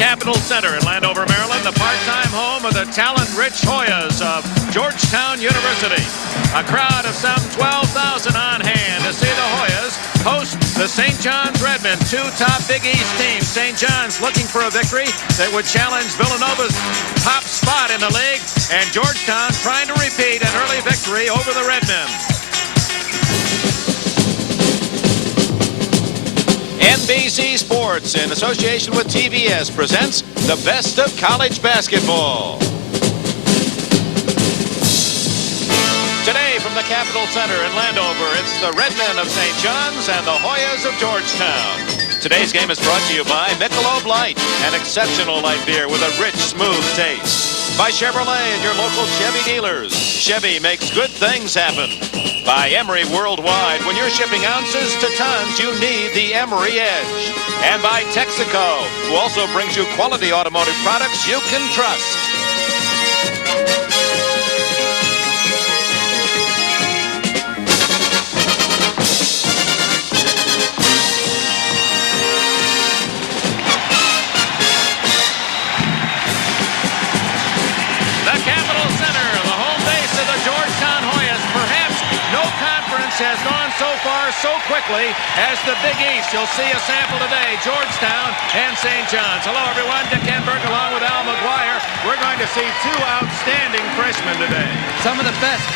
Capitol Center in Landover, Maryland, the part-time home of the talent-rich Hoyas of Georgetown University. A crowd of some 12,000 on hand to see the Hoyas host the St. John's Redmen, two top Big East teams. St. John's looking for a victory that would challenge Villanova's top spot in the league, and Georgetown trying to repeat an early victory over the Redmen. NBC Sports, in association with TBS, presents the best of college basketball. Today from the Capitol Center in Landover, it's the Redmen of St. John's and the Hoyas of Georgetown. Today's game is brought to you by Michelob Light, an exceptional light beer with a rich, smooth taste. By Chevrolet and your local Chevy dealers. Chevy makes good things happen. By Emery Worldwide, when you're shipping ounces to tons, you need the Emery Edge. And by Texaco, who also brings you quality automotive products you can trust. Has gone so far so quickly as the Big East. You'll see a sample today, Georgetown and St. John's. Hello, everyone. Dick Enberg along with Al McGuire. We're going to see two outstanding freshmen today. Some of the best.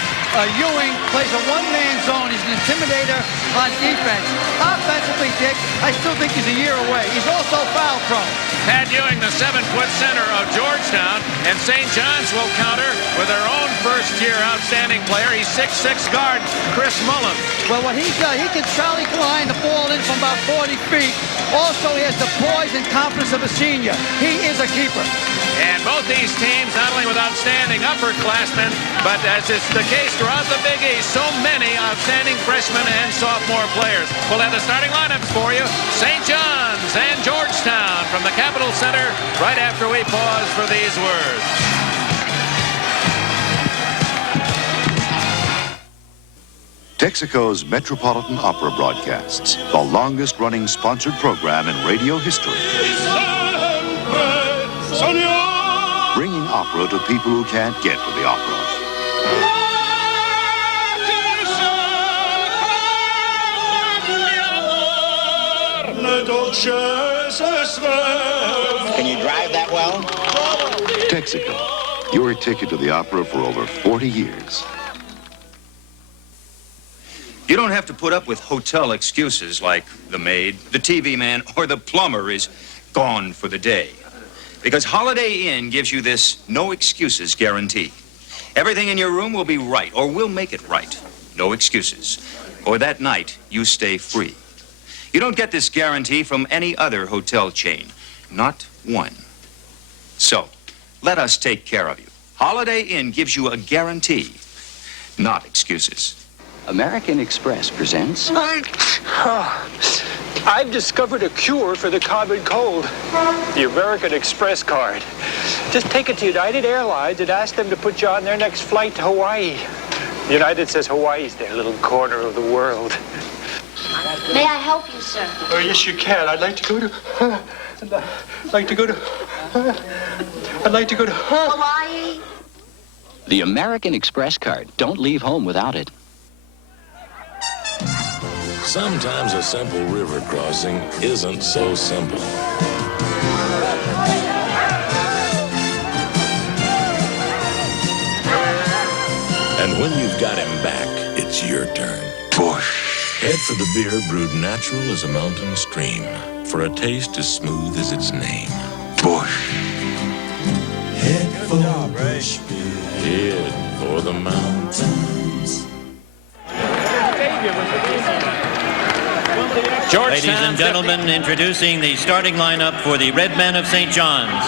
Ewing plays a one-man zone. He's an intimidator on defense. Offensively, Dick, I still think he's a year away. He's also foul prone. Pat Ewing, the 7-foot center of Georgetown, and St. John's will counter with their own first-year outstanding player. He's 6'6" guard, Chris Mullen. Well, what he's got, he can Charlie Klein the ball in from about 40 feet. Also, he has the poise and confidence of a senior. He is a keeper. And both these teams, not only with outstanding upperclassmen, but as is the case throughout the Big East, so many outstanding freshmen and sophomore players. We'll have the starting lineups for you. St. John's and Georgetown from the Capitol Center right after we pause for these words. Texaco's Metropolitan Opera broadcasts, the longest-running sponsored program in radio history. Bringing opera to people who can't get to the opera. Can you drive that well? Texaco, your ticket to the opera for over 40 years. You don't have to put up with hotel excuses like the maid, the TV man, or the plumber is gone for the day. Because Holiday Inn gives you this no excuses guarantee. Everything in your room will be right, or we'll make it right. No excuses. Or that night, you stay free. You don't get this guarantee from any other hotel chain. Not one. So, let us take care of you. Holiday Inn gives you a guarantee, not excuses. American Express presents... I've discovered a cure for the common cold. The American Express card. Just take it to United Airlines and ask them to put you on their next flight to Hawaii. United says Hawaii's their little corner of the world. May I help you, sir? Oh, yes, you can. I'd like to go to... Hawaii? The American Express card. Don't leave home without it. Sometimes a simple river crossing isn't so simple. And when you've got him back, it's your turn. Bush. Head for the beer brewed natural as a mountain stream, for a taste as smooth as its name. Bush. Head for Bush beer. Head for the mountains. Ladies and gentlemen, introducing the starting lineup for the Redmen of St. John's.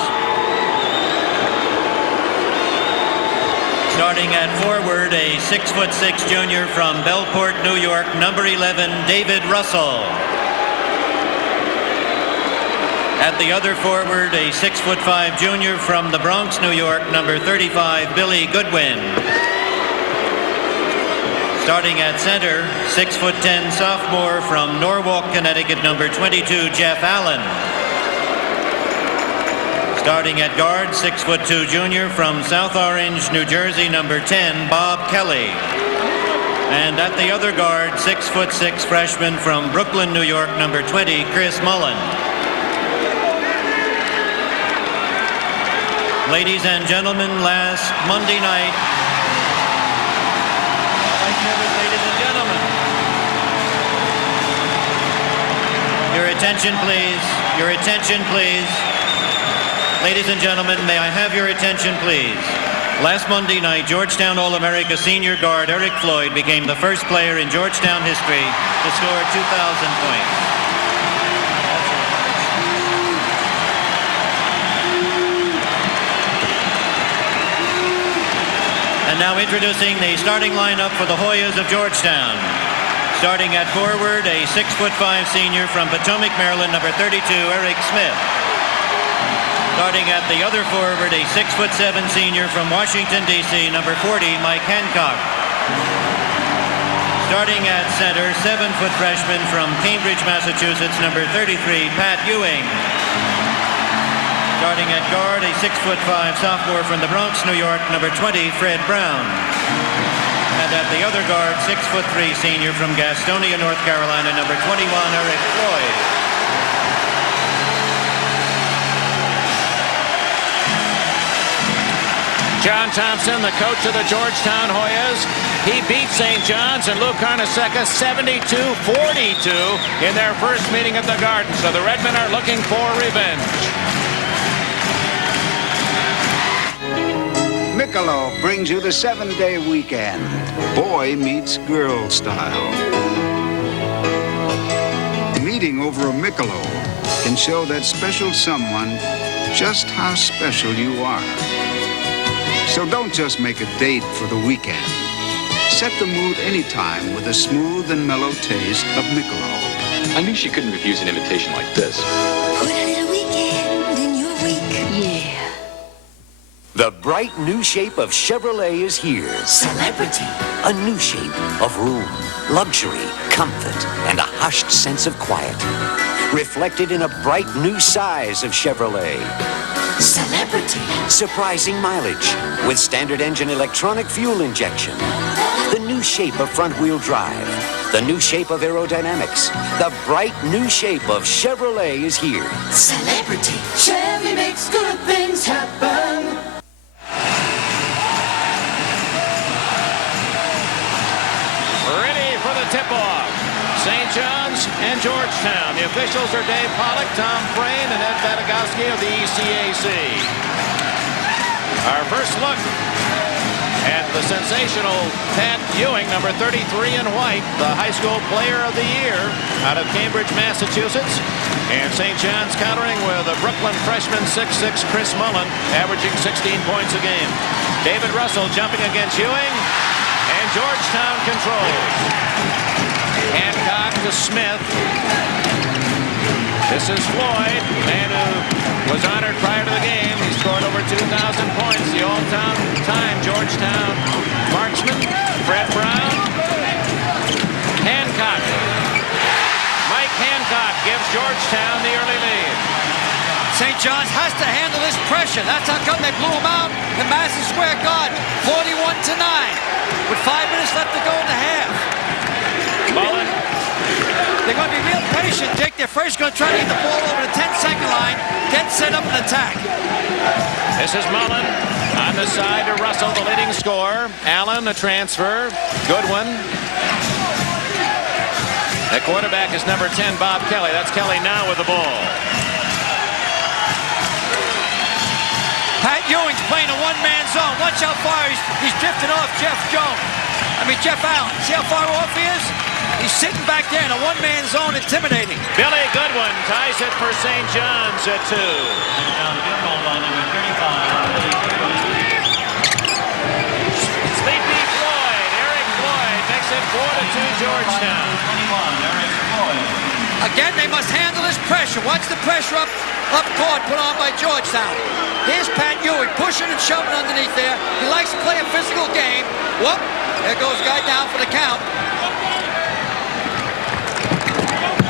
Starting at forward, a 6'6" junior from Bellport, New York, number 11, David Russell. At the other forward, a 6'5" junior from the Bronx, New York, number 35, Billy Goodwin. Starting at center, 6'10" sophomore from Norwalk, Connecticut, number 22, Jeff Allen. Starting at guard, 6'2" junior from South Orange, New Jersey, number 10, Bob Kelly. And at the other guard, 6'6" freshman from Brooklyn, New York, number 20, Chris Mullen. Ladies and gentlemen, last Monday night, ladies and gentlemen, your attention please, your attention please. Ladies and gentlemen, may I have your attention please? Last Monday night, Georgetown All-America senior guard Eric Floyd became the first player in Georgetown history to score 2,000 points. And now introducing the starting lineup for the Hoyas of Georgetown. Starting at forward, a 6'5" senior from Potomac, Maryland, number 32, Eric Smith. Starting at the other forward, a 6'7" senior from Washington, D.C., number 40, Mike Hancock. Starting at center, 7-foot freshman from Cambridge, Massachusetts, number 33, Pat Ewing. Starting at guard, a 6'5" sophomore from the Bronx, New York, number 20, Fred Brown. And at the other guard, 6'3" senior from Gastonia, North Carolina, number 21, Eric Floyd. John Thompson, the coach of the Georgetown Hoyas. He beat St. John's and Lou Carnesecca 72-42 in their first meeting at the Garden. So the Redmen are looking for revenge. Michelob brings you the 7-day weekend. Boy meets girl style. Meeting over a Michelob can show that special someone just how special you are. So don't just make a date for the weekend. Set the mood anytime with a smooth and mellow taste of Michelob. I knew she couldn't refuse an invitation like this. Put a little weekend in your week. Yeah. The bright new shape of Chevrolet is here. Celebrity. A new shape of room, luxury, comfort, and a hushed sense of quiet. Reflected in a bright new size of Chevrolet. Celebrity. Surprising mileage with standard engine electronic fuel injection. The new shape of front-wheel drive. The new shape of aerodynamics. The bright new shape of Chevrolet is here. Celebrity. Chevy makes good things happen. Ready for the tip-off. St. John's and Georgetown. The officials are Dave Pollock, Tom Frayne, and Ed Badagowski of the ECAC. Our first look at the sensational Pat Ewing, number 33 in white, the high school player of the year out of Cambridge, Massachusetts. And St. John's countering with a Brooklyn freshman 6'6" Chris Mullen, averaging 16 points a game. David Russell jumping against Ewing, and Georgetown controls. Hancock to Smith. This is Floyd, man who was honored prior to the game. He scored over 2,000 points. The all-time Georgetown marksman, Fred Brown. Hancock. Mike Hancock gives Georgetown the early lead. St. John's has to handle this pressure. That's how come they blew him out in Madison Square Garden, 41-9, with 5 minutes left to go in the half. Mullen. They're going to be real patient, Dick. They're first going to try to get the ball over the 10-second line, then set up an attack. This is Mullen on the side to Russell, the leading scorer. Allen, the transfer. Goodwin. The quarterback is number 10, Bob Kelly. That's Kelly now with the ball. Pat Ewing's playing a one-man zone. Watch how far he's drifting off Jeff Allen. See how far off he is? He's sitting back there in a one-man zone, intimidating. Billy Goodwin ties it for St. John's at 2. Sleepy Floyd, Eric Floyd makes it 4-2 Georgetown. Again, they must handle this pressure. Watch the pressure up court put on by Georgetown. Here's Pat Ewing pushing and shoving underneath there. He likes to play a physical game. Whoop, there goes guy down for the count.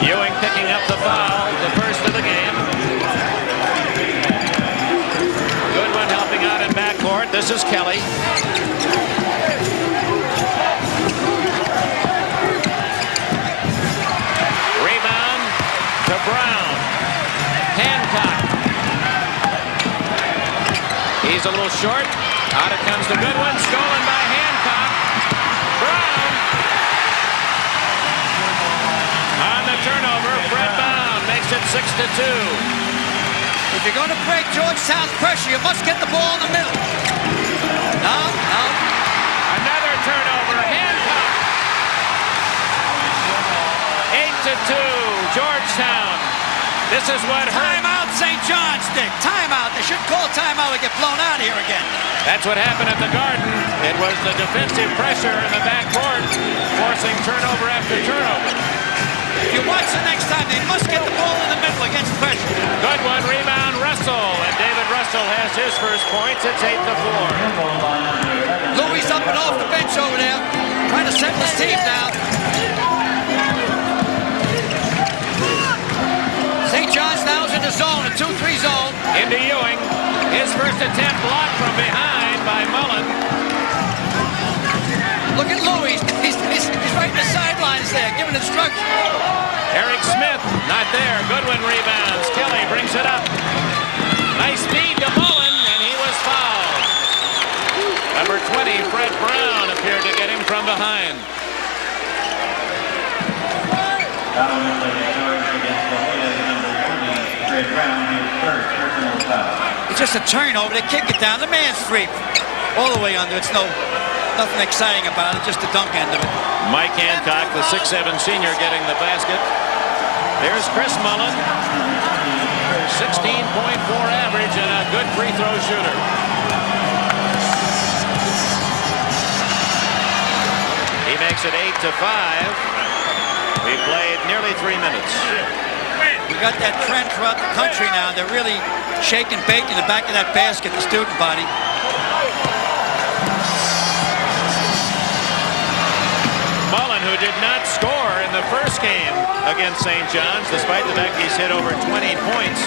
Ewing picking up the foul, the first of the game. This is Kelly. Rebound to Brown. Hancock. He's a little short. Out it comes the good one. Stolen by Hancock. Brown. On the turnover, Fred Bound makes it 6-2. If you're going to break Georgetown's pressure, you must get the ball in the middle. No. Another turnover. Hancock. 8-2. Georgetown. This is what hurt. Timeout, St. John's, Dick. Timeout. They should call timeout and get blown out here again. That's what happened at the Garden. It was the defensive pressure in the backcourt, forcing turnover after turnover. If you watch the next time, they must get the ball in the middle against pressure. Good one, rebound, Russell. And David Russell has his first points. It's 8-4. Louis up and off the bench over there, trying to settle his team down. St. John's now is in the zone, a 2-3 zone. Into Ewing. His first attempt blocked from behind by Mullen. Look at Louis. He's right in the sidelines there, giving instructions. Eric Smith, not there. Goodwin rebounds. Kelly brings it up. Nice feed to Mullen, and he was fouled. Number 20, Fred Brown, appeared to get him from behind. It's just a turnover. They kick it down. The man's free. All the way under. It's nothing exciting about it, just the dunk end of it. Mike Hancock, the 6'7" senior, getting the basket. There's Chris Mullen. 16.4 average and a good free throw shooter. He makes it 8-5. We played nearly 3 minutes. We got that trend throughout the country now. They're really shaking, baking the back of that basket, the student body. Mullen, who did not score in the first game against St. John's, despite the fact he's hit over 20 points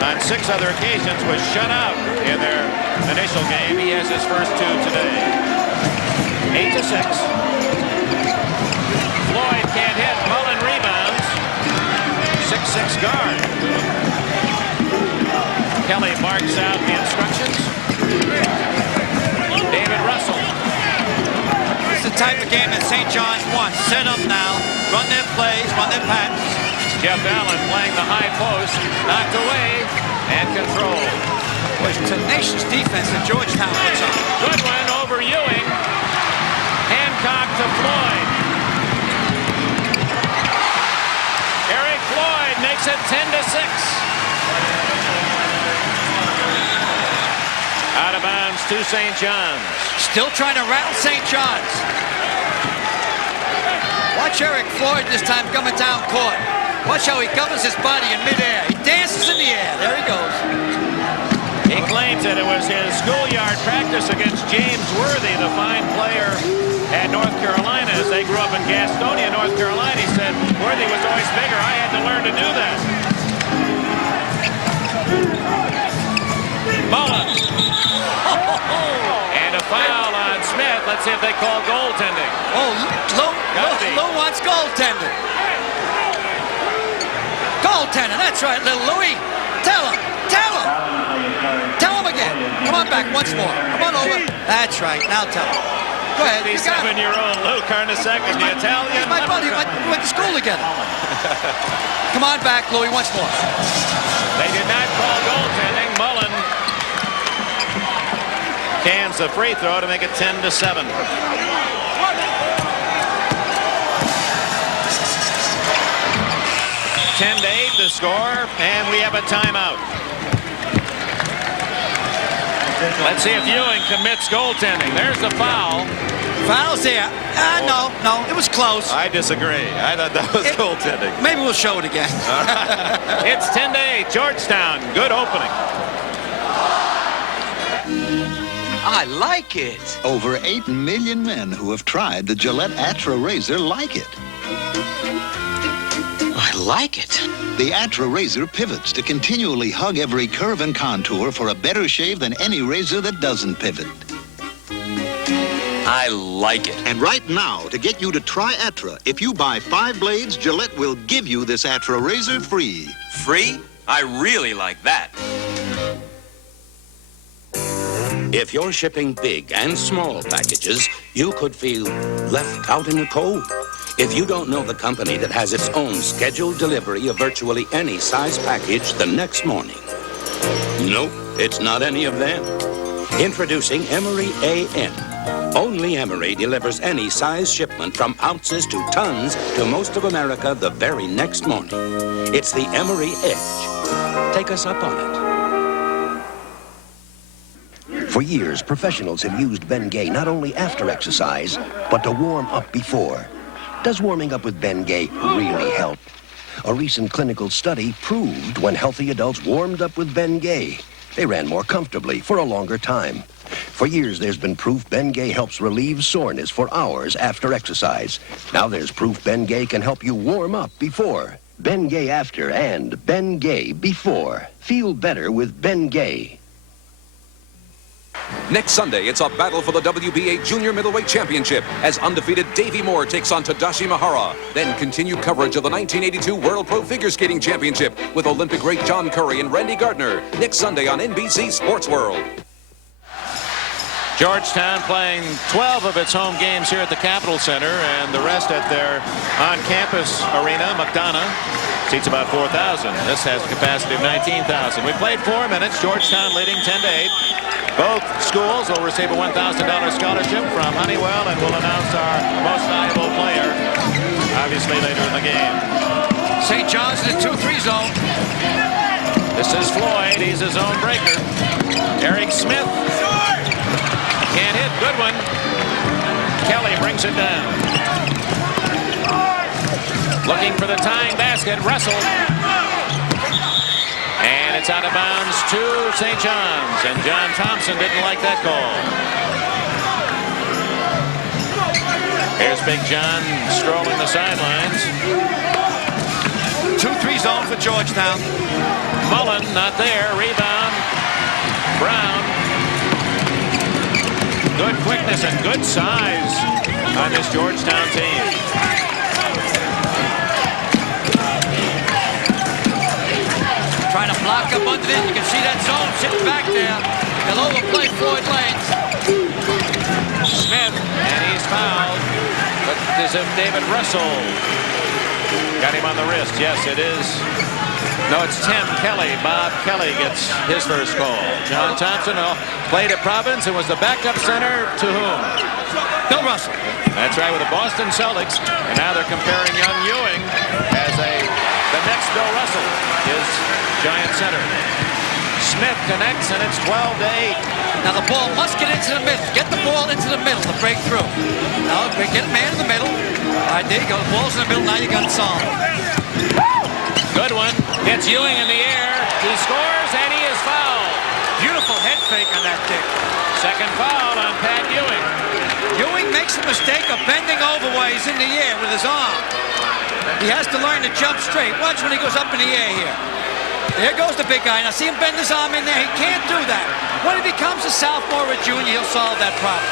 on 6 other occasions, was shut out in their initial game. He has his first 2 today. 8-6. Floyd can't hit. Mullen rebounds. 6'6" guard. Kelly marks out the instructions. David Russell. It's the type of game that St. John's wants. Set up now, run their plays, run their patterns. Jeff Allen playing the high post, knocked away, and controlled. Was tenacious defense that Georgetown puts on. Good one over Ewing. Hancock to Floyd. Eric Floyd makes it 10-6. Out of bounds to St. John's. Still trying to rattle St. John's. Watch Eric Floyd this time coming down court. Watch how he covers his body in midair. He dances in the air. There he goes. He claims that it was his schoolyard practice against James Worthy, the fine player at North Carolina. As they grew up in Gastonia, North Carolina, he said Worthy was always bigger. I had to learn to do that. Mullen. And a foul on Smith. Let's see if they call goaltending. Oh, Lou wants goaltending. Goaltending, that's right, little Louie. Tell him. Tell him again. Come on back once more. Come on over. That's right, now tell him. Go ahead. 57-year-old Lou Carnesecca, the Italian. He's my buddy. We went to school together. Come on back, Louie, once more. They did not call goaltending. Mullen cans the free throw to make it 10-7. 10-8 the score, and we have a timeout. Let's see if Ewing commits goaltending. There's the foul. Foul's there. No, it was close. I disagree. I thought that was goaltending. Maybe we'll show it again. It's 10-8, Georgetown. Good opening. I like it. Over 8 million men who have tried the Gillette Atra razor like it. I like it. The Atra razor pivots to continually hug every curve and contour for a better shave than any razor that doesn't pivot. I like it. And right now, to get you to try Atra, if you buy 5 blades, Gillette will give you this Atra razor free. Free? I really like that. If you're shipping big and small packages, you could feel left out in the cold. If you don't know the company that has its own scheduled delivery of virtually any size package the next morning. Nope, it's not any of them. Introducing Emery AM. Only Emery delivers any size shipment from ounces to tons to most of America the very next morning. It's the Emery Edge. Take us up on it. For years, professionals have used Bengay not only after exercise, but to warm up before. Does warming up with Bengay really help? A recent clinical study proved when healthy adults warmed up with Bengay, they ran more comfortably for a longer time. For years, there's been proof Bengay helps relieve soreness for hours after exercise. Now there's proof Bengay can help you warm up before. Bengay after and Bengay before. Feel better with Bengay. Next Sunday, it's a battle for the WBA Junior Middleweight Championship as undefeated Davey Moore takes on Tadashi Mihara. Then continued coverage of the 1982 World Pro Figure Skating Championship with Olympic great John Curry and Randy Gardner. Next Sunday on NBC Sports World. Georgetown playing 12 of its home games here at the Capitol Center and the rest at their on-campus arena, McDonough. Seats about 4,000. This has a capacity of 19,000. We played 4 minutes. Georgetown leading 10-8. Both schools will receive a $1,000 scholarship from Honeywell, and we'll announce our most valuable player, obviously, later in the game. St. John's in the 2-3 zone. This is Floyd. He's his own breaker. Eric Smith. Can't hit. Good one. Kelly brings it down. Looking for the tying basket. Russell. And it's out of bounds to St. John's. And John Thompson didn't like that call. Here's Big John strolling the sidelines. 2-3 zone for Georgetown. Mullen not there. Rebound. Brown. Good quickness and good size on this Georgetown team. Trying to block up underneath. You can see that zone sitting back there. They'll overplay Floyd Lanes. Smith, and he's fouled. But as if David Russell got him on the wrist. Yes, it is. No, it's Tim Kelly. Bob Kelly gets his first call. John Thompson played at Providence and was the backup center to whom? Bill Russell. That's right, with the Boston Celtics. And now they're comparing young Ewing as the next Bill Russell, his Giant center. Smith connects, and it's 12-8. Now the ball must get into the middle. Get the ball into the middle to break through. Now get a man in the middle. All right, there you go. The ball's in the middle. Now you got it solved. Good one. Gets Ewing in the air. He scores, and he is fouled. Beautiful head fake on that kick. Second foul on Pat Ewing. Ewing makes the mistake of bending over while he's in the air with his arm. He has to learn to jump straight. Watch when he goes up in the air here. There goes the big guy. Now see him bend his arm in there. He can't do that. When he becomes a sophomore or a junior, he'll solve that problem.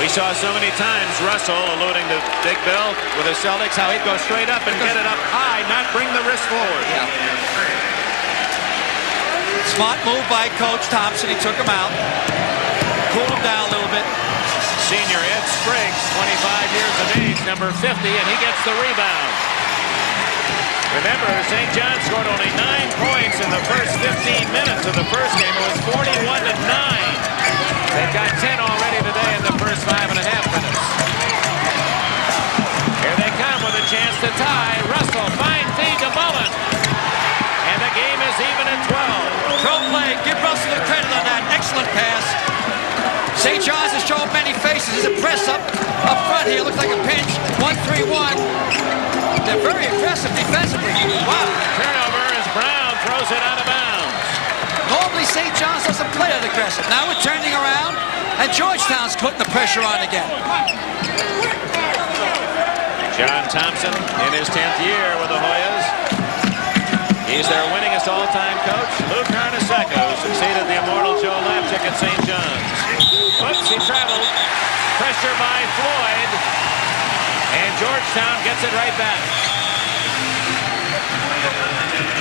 We saw so many times Russell alluding to Big Bill with the Celtics, how he'd go straight up and get it up high, not bring the wrist forward. Yeah. Smart move by Coach Thompson. He took him out. Cooled him down a little bit. Senior Ed Spriggs, 25 years of age, number 50, and he gets the rebound. Remember, St. John scored only 9 points in the first 15 minutes of the first game. It was 41-9. They've got 10 already today in the first 5.5 minutes. Here they come with a chance to tie. Russell, fine feed to Mullen. And the game is even at 12. Pro play. Give Russell the credit on that. Excellent pass. St. John's has shown many faces. There's a press up front here. Looks like a pinch. 1-3-1. They're very aggressive defensively. Wow. Turnover as Brown throws it out of bounds. Normally St. John's doesn't play that aggressive. Now we're turning around, and Georgetown's putting the pressure on again. John Thompson in his 10th year with the Hoyas. He's their winningest all-time coach. Lou Carnesecco succeeded the immortal Joe Lapchick at St. John's. Oops, he traveled. Pressure by Georgetown gets it right back.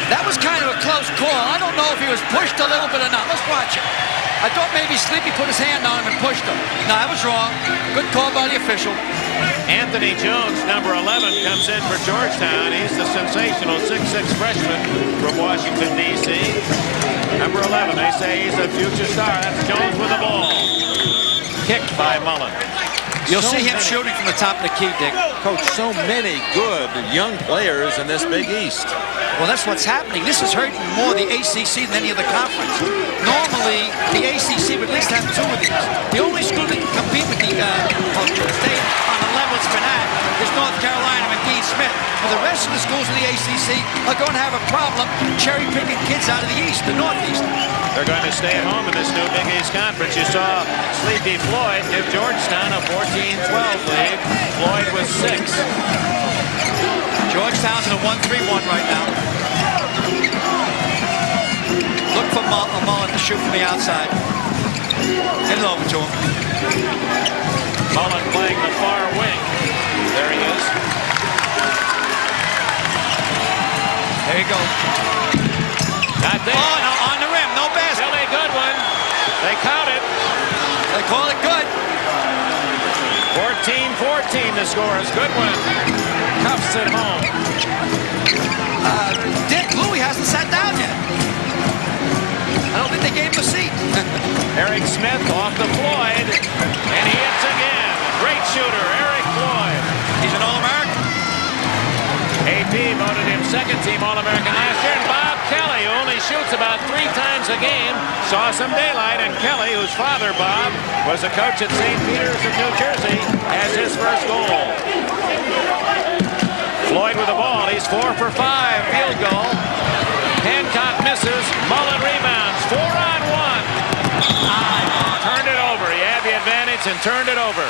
That was kind of a close call. I don't know if he was pushed a little bit or not. Let's watch it. I thought maybe Sleepy put his hand on him and pushed him. No, I was wrong. Good call by the official. Anthony Jones, number 11, comes in for Georgetown. He's the sensational 6'6" freshman from Washington, D.C. Number 11, they say he's a future star. That's Jones with the ball. Kicked by Mullen. You'll see him shooting from the top of the key, Dick. Coach, so many good young players in this Big East. Well, that's what's happening. This is hurting more the ACC than any other conference. Normally, the ACC would at least have 2 of these. The only school that can compete with the stay on the level it's been at is North Carolina and Dean Smith. But the rest of the schools in the ACC are going to have a problem cherry-picking kids out of the East, the Northeast. They're going to stay at home in this new Big East Conference. You saw Sleepy Floyd give Georgetown a 14-12 lead. Floyd was 6. Georgetown's in a 1-3-1 right now. Look for Mullen to shoot from the outside. Get it over to him. Mullen playing the far wing. There he is. There you go. Not there. Oh, no, on the rim. No basket. Billy Goodwin. They count it. They call it good. 14-14 the score is Goodwin. Cuffs it home. Dick, Louie hasn't sat down yet. I don't think they gave him a seat. Eric Smith off the Floyd. And he hits again. Great shooter, Eric Floyd. He's an All-American. AP voted him second-team All-American last year. And Bob Kelly, who only shoots about 3 times a game, saw some daylight. And Kelly, whose father, Bob, was a coach at St. Peter's of New Jersey, has his first goal. Floyd with the ball. He's 4 for 5. Field goal. Hancock misses. Mullen rebounds. 4-on-1. Turned it over. He had the advantage and turned it over.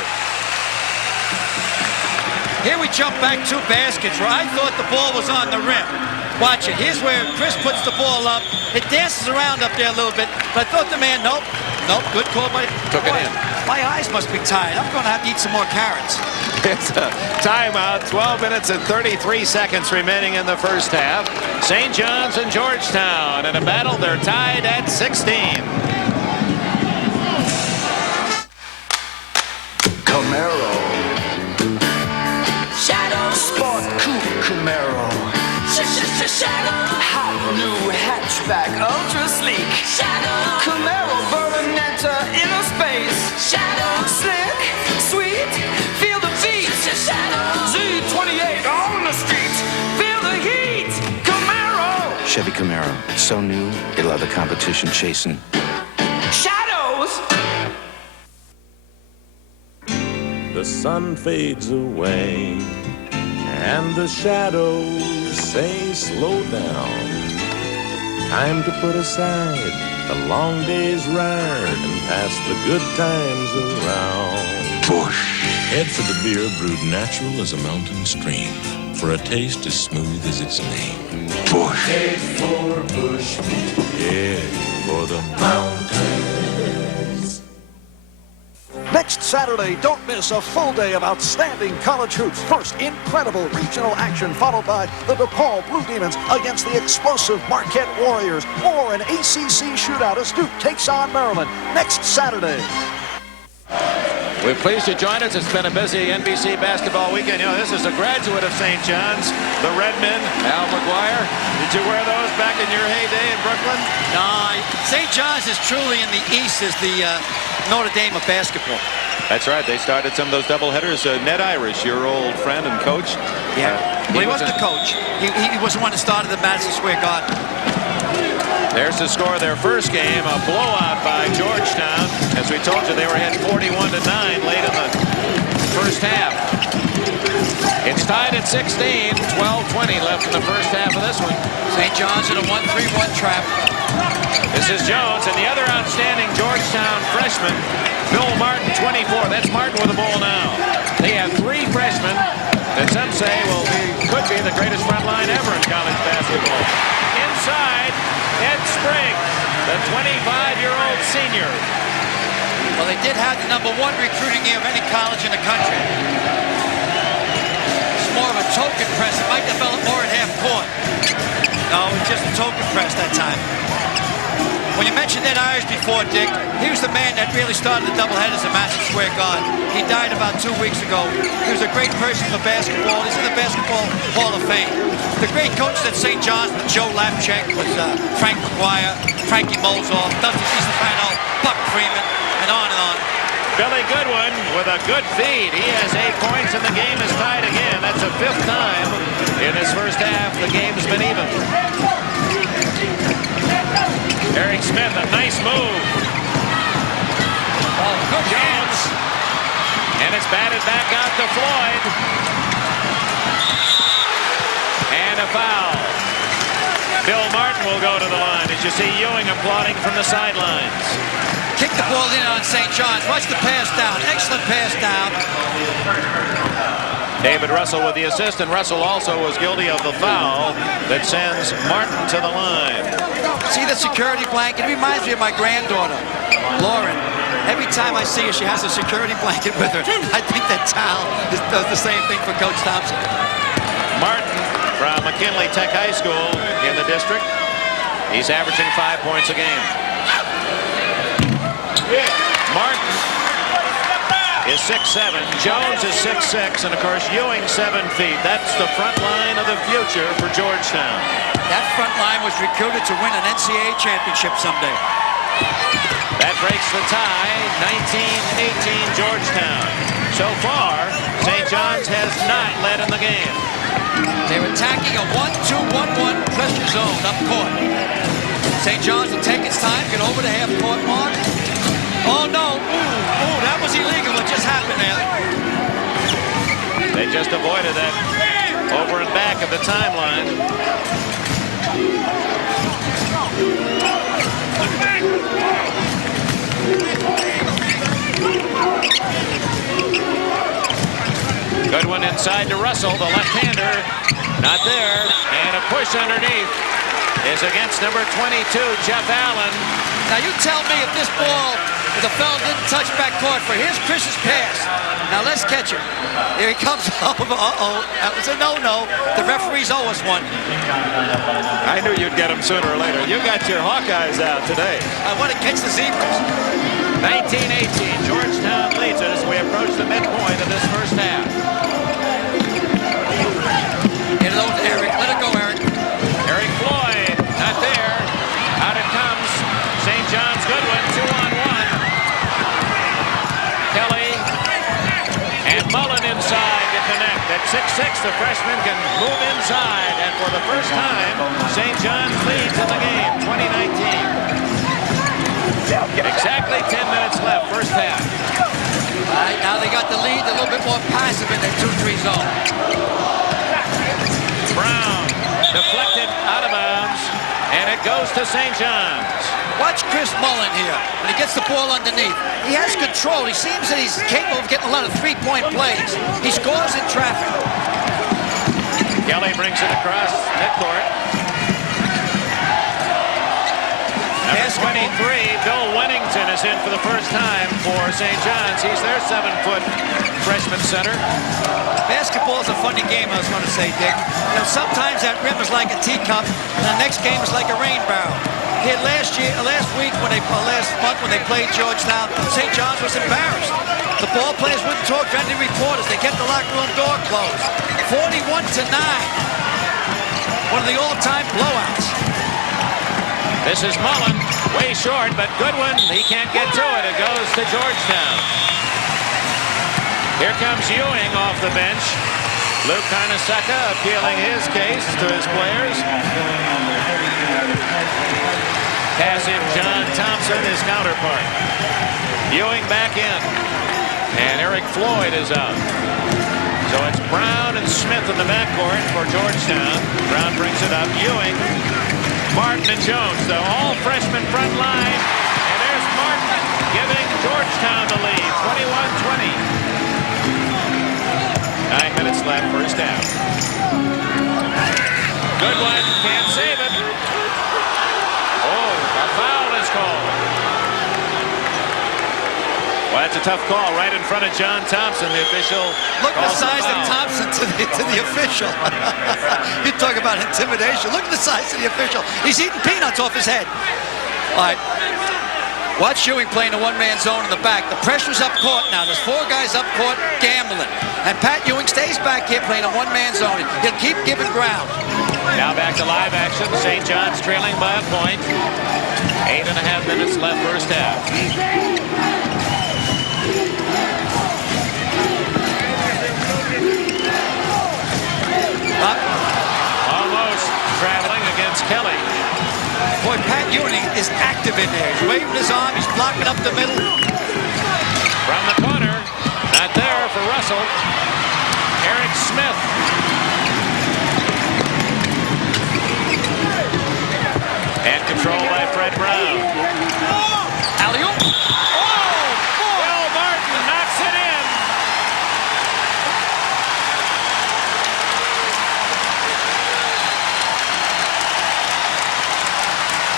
Here we jump back 2 baskets where I thought the ball was on the rim. Watch it. Here's where Chris puts the ball up. It dances around up there a little bit. But I thought the man, nope. Good call by... Took it in. My eyes must be tired. I'm going to have to eat some more carrots. It's a timeout. 12 minutes and 33 seconds remaining in the first half. St. John's and Georgetown in a battle. They're tied at 16. Camaro. Shadow. Sport Coupe Camaro. Shadow. Hot new hatchback, ultra sleek. Shadow. Camaro Veronetta inner space. Shadow. Slick, sweet, feel the beat. Shadow. Z28 on the street, feel the heat. Camaro. Chevy Camaro, so new, it'll have the competition chasing. Shadows. The sun fades away, and the shadows say slow down. Time to put aside the long day's ride and pass the good times around. Bush. Head for the beer brewed natural as a mountain stream, for a taste as smooth as its name. Bush. Head for Bush. Yeah, for the mountains. Next Saturday, don't miss a full day of outstanding college hoops. First, incredible regional action, followed by the DePaul Blue Demons against the explosive Marquette Warriors, or an ACC shootout as Duke takes on Maryland next Saturday. We're pleased you joined us. It's been a busy NBC basketball weekend. You know, this is a graduate of St. John's, the Redmen, Al McGuire. Did you wear those back in your heyday in Brooklyn? No, St. John's is truly in the East is the Notre Dame of basketball. That's right. They started some of those doubleheaders. Ned Irish, your old friend and coach. Yeah. Well, he wasn't the coach. He was the one that started the Madison Square Garden. There's the score of their first game, a blowout by Georgetown. As we told you, they were ahead 41-9 late in the first half. It's tied at 16, 12-20 left in the first half of this one. St. John's in a 1-3-1 trap. This is Jones, and the other outstanding Georgetown freshman, Bill Martin, 24. That's Martin with the ball now. They have 3 freshmen that some say could be the greatest front line ever in college basketball. Inside, Ed Spriggs, the 25-year-old senior. Well, they did have the #1 recruiting year of any college in the country. more of a token press. It might develop more at half court. No, it's just a token press that time. When you mentioned Ed Irish before, Dick, he was the man that really started the doubleheaders at Madison Square Garden. He died about 2 weeks ago. He was a great person for basketball. He's in the Basketball Hall of Fame. The great coaches at St. John's with Joe Lapchek, with Frank McGuire, Frankie Molzoff, Dusty DiStefano, Buck Freeman, and on and on. Billy Goodwin with a good feed. He has 8 points and the game is tied again. That's the 5th time in this first half the game's been even. Eric Smith, a nice move. Oh, good Jones. And it's batted back out to Floyd. And a foul. Bill Martin will go to the line as you see Ewing applauding from the sidelines. Kick the ball in on St. John's. Watch the pass down. Excellent pass down. David Russell with the assist, and Russell also was guilty of the foul that sends Martin to the line. See the security blanket? It reminds me of my granddaughter, Lauren. Every time I see her, she has a security blanket with her. I think that towel does the same thing for Coach Thompson. Martin from McKinley Tech High School in the district. He's averaging 5 points a game. Martin is 6'7". Jones is 6'6", and of course Ewing 7 feet. That's the front line of the future for Georgetown. That front line was recruited to win an NCAA championship someday. That breaks the tie. 19-18 Georgetown. So far, St. John's has not led in the game. They're attacking a 1-2-1-1 pressure zone up court. St. John's will take its time, get over the half-court mark. Oh, no. Ooh, that was illegal. What just happened there? They just avoided that over and back of the timeline. Goodwin inside to Russell, the left-hander. Not there. And a push underneath is against number 22, Jeff Allen. Now you tell me if this ball, if the fella didn't touch backcourt for his Chris's pass. Now let's catch it. Here he comes over. Uh-oh. That was a no-no. The referees owe us one. I knew you'd get him sooner or later. You got your Hawkeyes out today. I want to catch the Zebras. 19-18. Georgetown leads it as we approach the midpoint of this first half. Get it over to Eric. Let it go, Eric. Eric Floyd, not there. Out it comes. St. John's Goodwin, 2-on-1. Kelly and Mullen inside to connect. At 6'6", the freshman can move inside. And for the first time, St. John's leads in the game, 2019. Exactly 10 minutes left, first half. All right, now they got the lead. They're a little bit more passive in their 2-3 zone. Brown deflected out of bounds, and it goes to St. John's. Watch Chris Mullen here when he gets the ball underneath. He has control. He seems that he's capable of getting a lot of three-point plays. He scores in traffic. Kelly brings it across midcourt. Number 23, Bill Wennington is in for the first time for St. John's. He's their 7-foot freshman center. Basketball is a funny game, I was going to say, Dick. You know, sometimes that rim is like a teacup, and the next game is like a rain barrel. Here last week, last month when they played Georgetown, St. John's was embarrassed. The ball players wouldn't talk to any reporters. They kept the locker room door closed. 41-9. One of the all-time blowouts. This is Mullen, way short, but Goodwin, he can't get to it. It goes to Georgetown. Here comes Ewing off the bench. Luke Carnesecca appealing his case to his players. Passive John Thompson, his counterpart. Ewing back in. And Eric Floyd is out. So it's Brown and Smith in the backcourt for Georgetown. Brown brings it up. Ewing, Martin and Jones, the all-freshman front line. And there's Martin giving Georgetown the lead, 21-20. 9 minutes left, first half. Goodwin can't save it. Oh, a foul is called. What That's a tough call right in front of John Thompson, the official. Look at the size of Thompson to the official. You talk about intimidation. Look at the size of the official. He's eating peanuts off his head. All right. Watch Ewing playing the one-man zone in the back. The pressure's up court now. There's 4 guys up court gambling. And Pat Ewing stays back here playing a one-man zone. He'll keep giving ground. Now back to live action. St. John's trailing by a point. 8.5 minutes left first half. Up. Almost traveling against Kelly. Boy, Pat Ewing is active in there. He's waving his arm. He's blocking up the middle. From the corner. Not there for Russell. Eric Smith. And controlled by Fred Brown. Alley-oop. Oh! Will Martin knocks it in.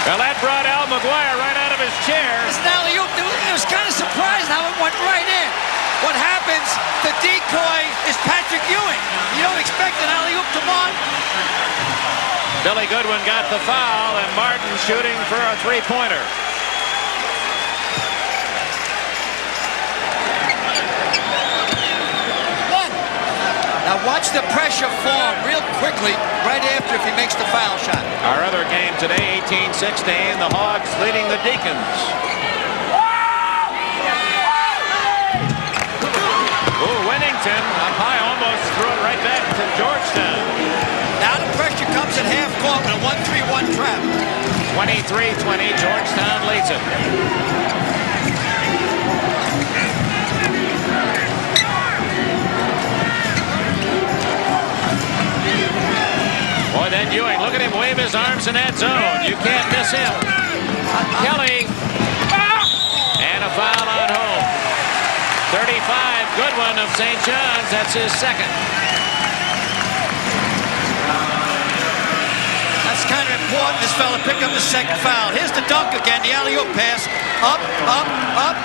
Well, that brought Al McGuire right out of his chair. It's an alley-oop. It was kind of surprised how it went right in. What happens, the decoy is Patrick Ewing. You don't expect an alley-oop to Martin. Billy Goodwin got the foul, and Martin shooting for a three-pointer. Now watch the pressure form real quickly right after if he makes the foul shot. Our other game today, 18-16, the Hogs leading the Deacons. Ooh, Winnington up high, almost threw it right back to Georgetown. Now the pressure comes at half court with a 1-3-1 trap. 23-20, Georgetown leads it. Boy, then Ewing, look at him wave his arms in that zone. You can't miss him. Kelly. And a foul on home. 35, Goodwin of St. John's. That's his second. That's kind of important. This fella picked up the second foul. Here's the dunk again. The alley-oop pass. Up, up, up.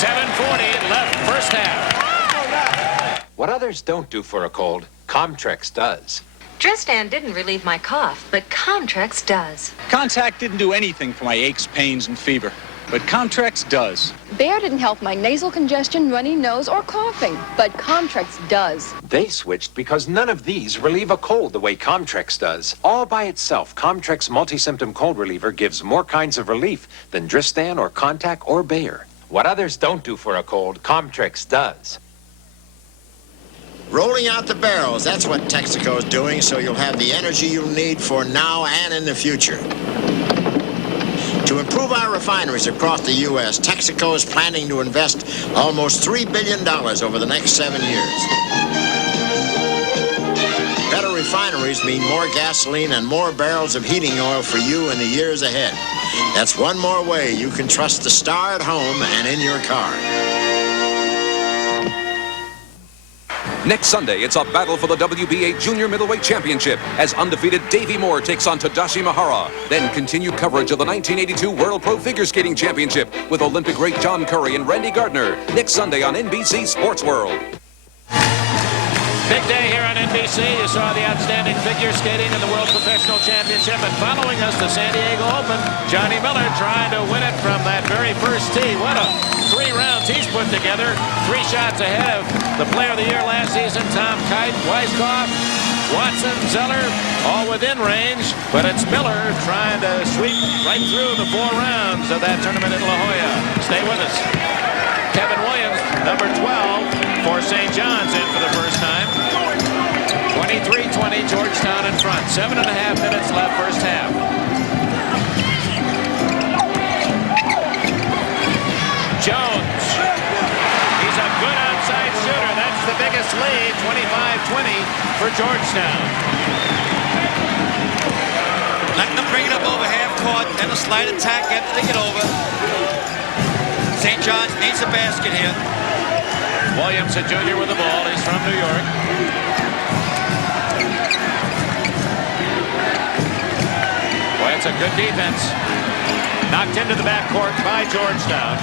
7:40 left first half. What others don't do for a cold, Comtrex does. Drestan didn't relieve my cough, but Comtrex does. Contact didn't do anything for my aches, pains, and fever, but Comtrex does. Bayer didn't help my nasal congestion, runny nose, or coughing, but Comtrex does. They switched because none of these relieve a cold the way Comtrex does. All by itself, Comtrex multi-symptom cold reliever gives more kinds of relief than Dristan or Contac or Bayer. What others don't do for a cold, Comtrex does. Rolling out the barrels, that's what Texaco's doing, so you'll have the energy you'll need for now and in the future. To improve our refineries across the U.S., Texaco is planning to invest almost $3 billion over the next 7 years. Better refineries mean more gasoline and more barrels of heating oil for you in the years ahead. That's one more way you can trust the Star at home and in your car. Next Sunday, it's a battle for the WBA Junior Middleweight Championship as undefeated Davey Moore takes on Tadashi Mihara. Then continue coverage of the 1982 World Pro Figure Skating Championship with Olympic great John Curry and Randy Gardner. Next Sunday on NBC Sports World. Big day here on NBC. You saw the outstanding figure skating in the World Professional Championship. And following us, the San Diego Open, Johnny Miller trying to win it from that very first tee. What a 3 rounds he's put together. 3 shots ahead of the player of the year last season, Tom Kite, Weiskopf, Watson, Zeller, all within range. But it's Miller trying to sweep right through the 4 rounds of that tournament in La Jolla. Stay with us. Kevin Williams, number 12 for St. John's, in for the first time. 23-20, Georgetown in front. 7.5 minutes left first half. Jones. He's a good outside shooter. That's the biggest lead, 25-20 for Georgetown. Letting them bring it up over half court, then a slight attack after they get over. St. John's needs a basket here. Williams, a junior with the ball. He's from New York. Boy, it's a good defense. Knocked into the backcourt by Georgetown.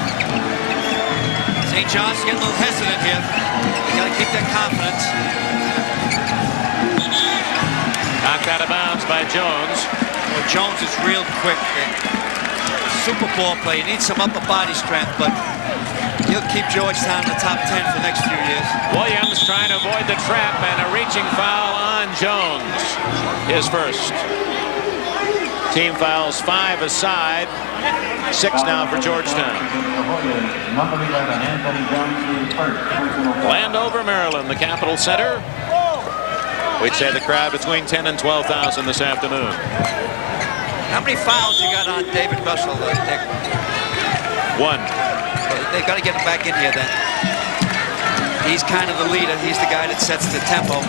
St. John's getting a little hesitant here. They got to keep their confidence. Knocked out of bounds by Jones. Well, Jones is real quick. Super ball play. He needs some upper body strength, but he'll keep Georgetown in the top 10 for the next few years. Williams trying to avoid the trap, and a reaching foul on Jones. His first. Team fouls 5 aside. 6 now for Georgetown. Landover, Maryland, the Capitol Center. We'd say the crowd between 10 and 12,000 this afternoon. How many fouls you got on David Russell, Dick? 1. They've got to get him back in here then. He's kind of the leader. He's the guy that sets the tempo.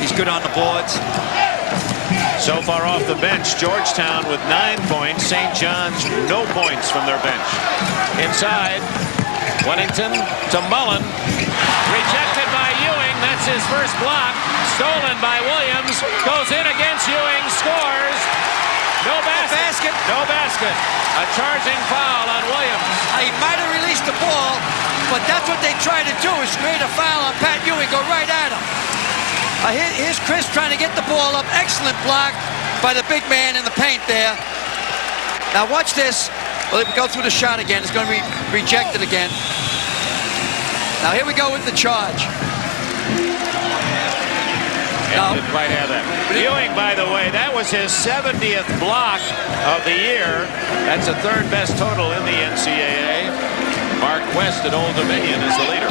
He's good on the boards. So far off the bench, Georgetown with 9 points. St. John's, no points from their bench. Inside, Wennington to Mullen. Rejected by Ewing. That's his first block. Stolen by Williams. Goes in against Ewing. Scores. No basket. No basket. A charging foul on Williams. He might have released the ball, but that's what they try to do, is create a foul on Pat Ewing, go right at him. Here's Chris trying to get the ball up. Excellent block by the big man in the paint there. Now watch this. Well, if we go through the shot again, it's going to be rejected again. Now here we go with the charge. Didn't quite have that. Ewing, by the way, that was his 70th block of the year. That's the 3rd best total in the NCAA. Mark West at Old Dominion is the leader.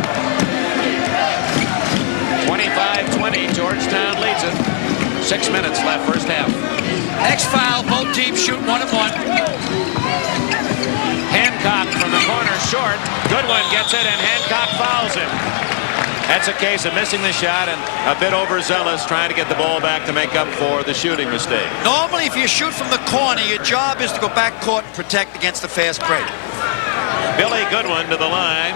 25-20, Georgetown leads it. 6 minutes left, first half. Next foul, both teams shoot 1 and 1. Hancock from the corner short. Goodwin gets it, and Hancock fouls him. That's a case of missing the shot and a bit overzealous, trying to get the ball back to make up for the shooting mistake. Normally, if you shoot from the corner, your job is to go back court and protect against the fast break. Billy Goodwin to the line.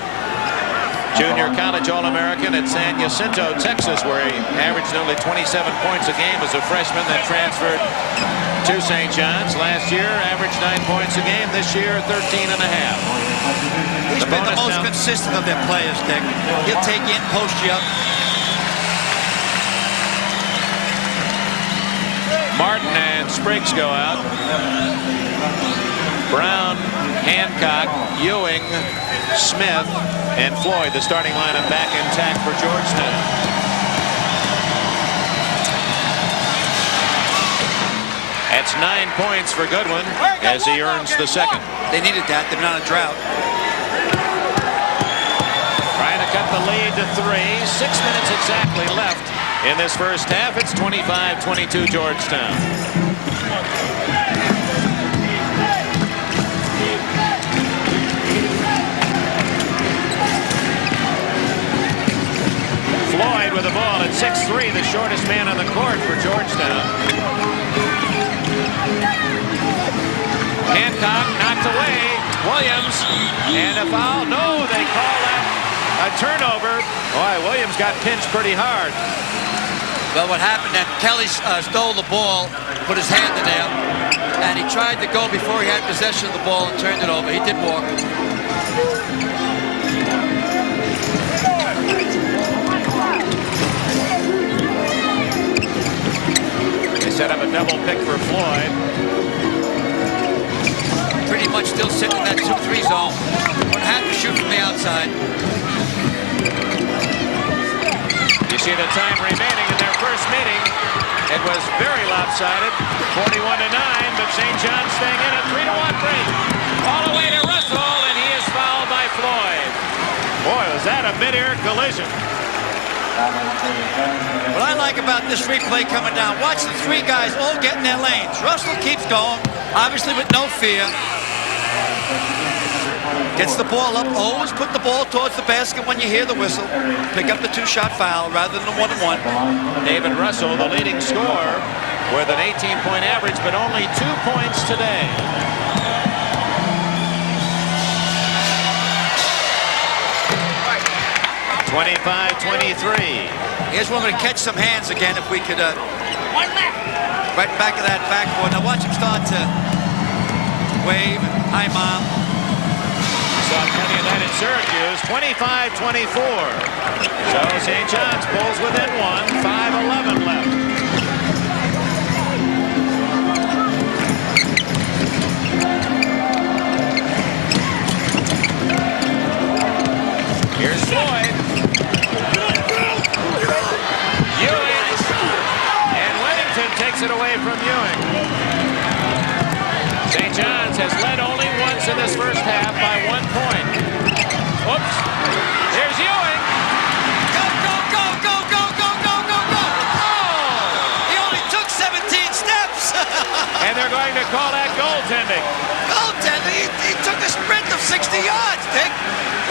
Junior college All-American at San Jacinto, Texas, where he averaged nearly 27 points a game as a freshman, then transferred to St. John's. Last year, averaged 9 points a game. This year, 13.5. He's been the most consistent of their players, Dick. He'll take you in, post you up. Martin and Spriggs go out. Brown, Hancock, Ewing, Smith, and Floyd, the starting lineup, back intact for Georgetown. That's 9 points for Goodwin as he earns the second. They needed that. They've been on a drought. Trying to cut the lead to 3. 6 minutes exactly left in this first half. It's 25-22 Georgetown. Floyd with the ball at 6'3", the shortest man on the court for Georgetown. Hancock knocked away. Williams, and a foul. No, they call that a turnover. Boy, Williams got pinched pretty hard. Well, what happened then, Kelly stole the ball, put his hand in there, and he tried to go before he had possession of the ball and turned it over. He did walk. They set up a double pick for Floyd. Pretty much still sitting in that 2-3 zone. Going to have to shoot from the outside. You see the time remaining in their first meeting. It was very lopsided, 41-9, but St. John's staying in a 3-1 break. All the way to Russell, and he is fouled by Floyd. Boy, was that a mid-air collision. What I like about this replay coming down, watch the 3 guys all get in their lanes. Russell keeps going, obviously with no fear. Gets the ball up, always put the ball towards the basket when you hear the whistle. Pick up the 2-shot foul rather than the 1-1. David Russell, the leading scorer, with an 18-point average, but only 2 points today. (25-23). Here's one going to catch some hands again if we could. Right back of that backboard. Now watch him start to wave, hi, Mom. Saw plenty of that in Syracuse. 25-24. So St. John's pulls within one. 5:11 left. Here's Floyd. Ewing. And Weddington takes it away from Ewing. St. John's has led only once in this first half by 1 point. Whoops. There's Ewing. Go, go, go, go, go, go, go, go, go. Oh! He only took 17 steps. And they're going to call that goaltending. Goaltending? He took a sprint of 60 yards, Dick.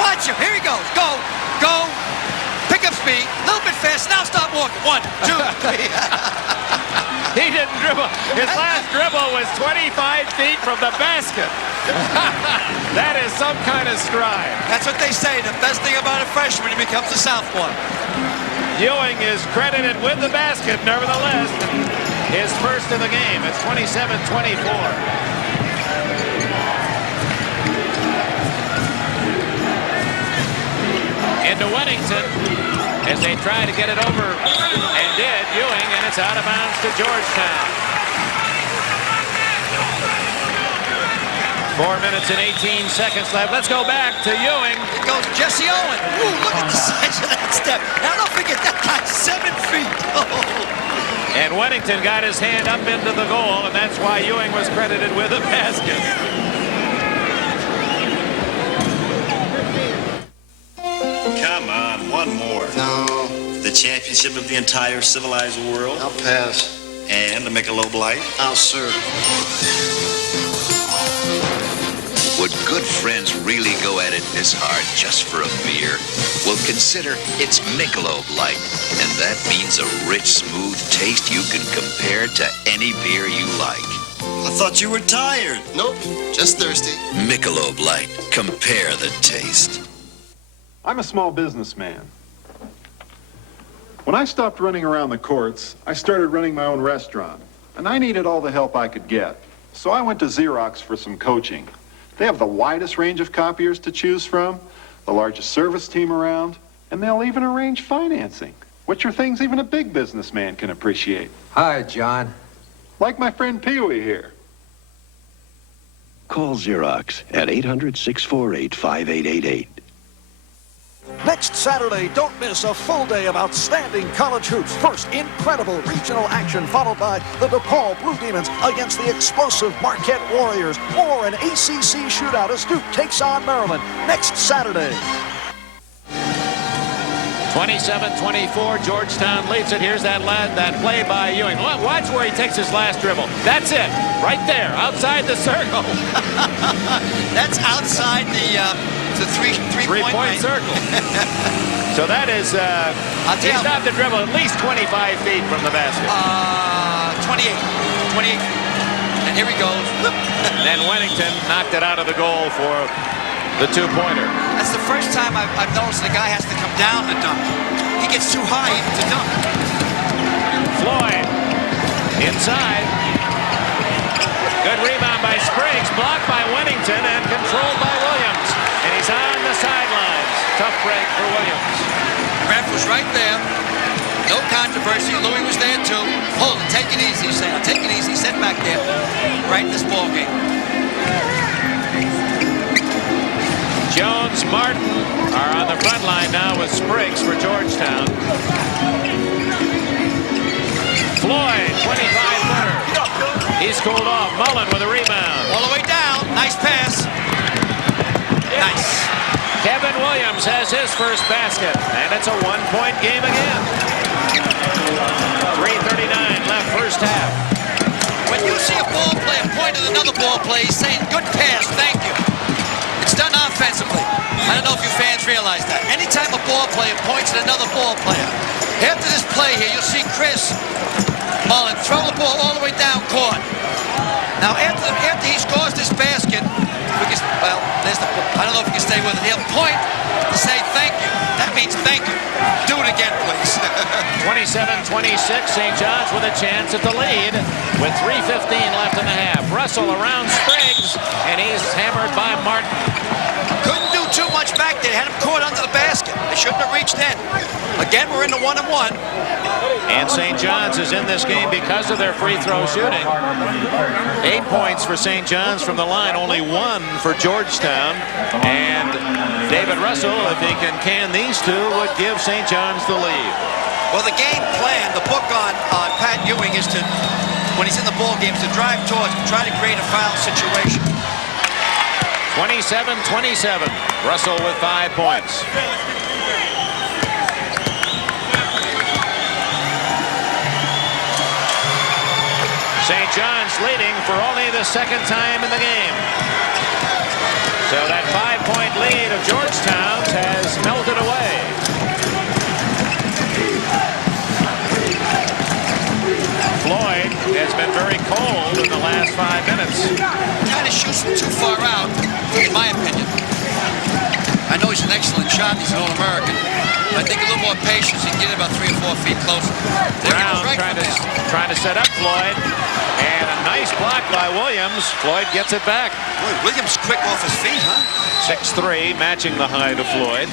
Watch him. Here he goes. Go, go. Pick up speed. A little bit fast. Now stop walking. 1, 2, 3. He didn't dribble. His last dribble was 25 feet from the basket. That is some kind of stride. That's what they say. The best thing about a freshman, he becomes a sophomore. Ewing is credited with the basket, nevertheless. His first of the game. It's 27-24. Into Weddington as they try to get it over, and did. Ewing, and it's out of bounds to Georgetown. 4 minutes and 18 seconds left. Let's go back to Ewing. It goes Jesse Owen. Ooh, look at the size of that step. Now don't forget that guy's 7 feet. Oh. And Weddington got his hand up into the goal, and that's why Ewing was credited with a basket. Come on, one more. No. The championship of the entire civilized world. I'll pass. And the Michelob Light. I'll serve. Would good friends really go at it this hard just for a beer? Well, consider it's Michelob Light, and that means a rich, smooth taste you can compare to any beer you like. I thought you were tired. Nope, just thirsty. Michelob Light. Compare the taste. I'm a small businessman. When I stopped running around the courts, I started running my own restaurant, and I needed all the help I could get. So I went to Xerox for some coaching. They have the widest range of copiers to choose from, the largest service team around, and they'll even arrange financing, which are things even a big businessman can appreciate. Hi, John. Like my friend Pee-wee here. Call Xerox at 800-648-5888. Next Saturday, don't miss a full day of outstanding college hoops. First, incredible regional action, followed by the DePaul Blue Demons against the explosive Marquette Warriors, or an ACC shootout as Duke takes on Maryland next Saturday. 27-24, Georgetown leads it. Here's that play by Ewing. Watch where he takes his last dribble. That's it, right there, outside the circle. That's outside the three-point circle. So that is, he stopped the dribble at least 25 feet from the basket. 28 feet. And here he goes. And then Weddington knocked it out of the goal for the two-pointer. That's the first time I've noticed the guy has to come down to dunk. He gets too high even to dunk. Floyd inside. Good rebound by Spriggs, blocked by Weddington and controlled by Williams. And he's on the sidelines. Tough break for Williams. Ref was right there. No controversy. Louis was there too. Hold it, take it easy, Sam. Take it easy. Sit back there. Right in this ball game. Jones, Martin are on the front line now with Spriggs for Georgetown. Floyd, 25-footer. He's cooled off. Mullen with a rebound. All the way down. Nice pass. Nice. Kevin Williams has his first basket, and it's a one-point game again. 3:39 left first half. When you see a ball player point at another ball player, he's saying, good pass, thank you. It's done offensively. I don't know if you fans realize that. Anytime a ball player points at another ball player, after this play here, you'll see Chris Mullen throw the ball all the way down court. Now, after he scores this basket, well, I don't know if you can stay with it. He'll point to say thank you. That means thank you. Do it again, please. 27-26, St. John's with a chance at the lead with 3:15 left in the half. Russell around Spriggs, and he's hammered by Martin. Couldn't do too much back there. Had him caught under the basket. They shouldn't have reached in. Again, we're in the 1-and-1. And St. John's is in this game because of their free throw shooting. 8 points for St. John's from the line, only 1 for Georgetown. And David Russell, if he can these two, would give St. John's the lead. Well, the game plan, the book on Pat Ewing is to, when he's in the ball game, is to drive towards him, try to create a foul situation. 27-27. Russell with 5 points. St. John's leading for only the second time in the game. So that 5-point lead of Georgetown's has melted away. Floyd has been very cold in the last 5 minutes. Kind of shoots from too far out, in my opinion. I know he's an excellent shot. He's an All-American. But I think a little more patience, he can get it about 3 or 4 feet closer. Brown trying to set up Floyd. And a nice block by Williams. Floyd gets it back. Boy, Williams quick off his feet, huh? 6'3", matching the height of Floyd.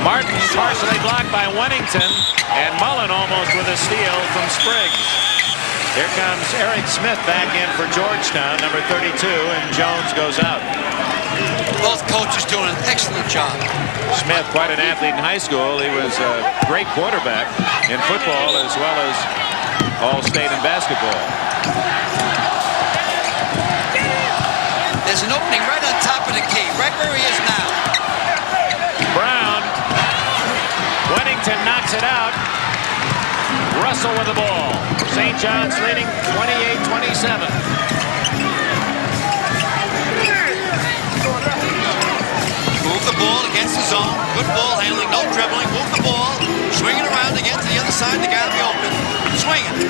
Martin partially blocked by Wennington, and Mullen almost with a steal from Spriggs. Here comes Eric Smith back in for Georgetown, number 32, and Jones goes out. Both coaches doing an excellent job. Smith, quite an athlete in high school. He was a great quarterback in football as well as All-State in basketball. There's an opening right on top of the key, right where he is now. Brown. Wennington knocks it out. Russell with the ball. St. John's leading 28-27. Move the ball against the zone. Good ball handling, no dribbling. Move the ball. Swing it around again to the other side. The guy will be open. Swing it.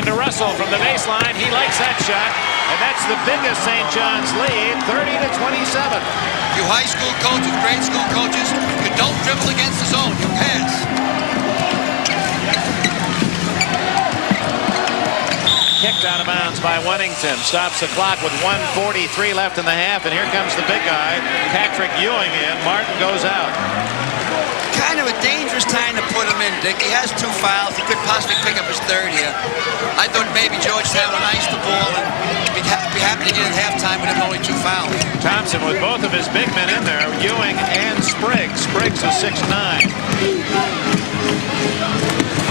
Into Russell from the baseline. He likes that shot. And that's the biggest St. John's lead, 30-27. You high school coaches, grade school coaches, you don't dribble against the zone. You pass. Kicked out of bounds by Wennington. Stops the clock with 1:43 left in the half. And here comes the big guy, Patrick Ewing in. Martin goes out. Kind of a dangerous time to put him in, Dick. He has 2 fouls. He could possibly pick up his 3rd here. I thought maybe Georgetown would ice the ball and be happy to get at halftime with him only 2 fouls. Thompson with both of his big men in there, Ewing and Spriggs. Spriggs is 6'9".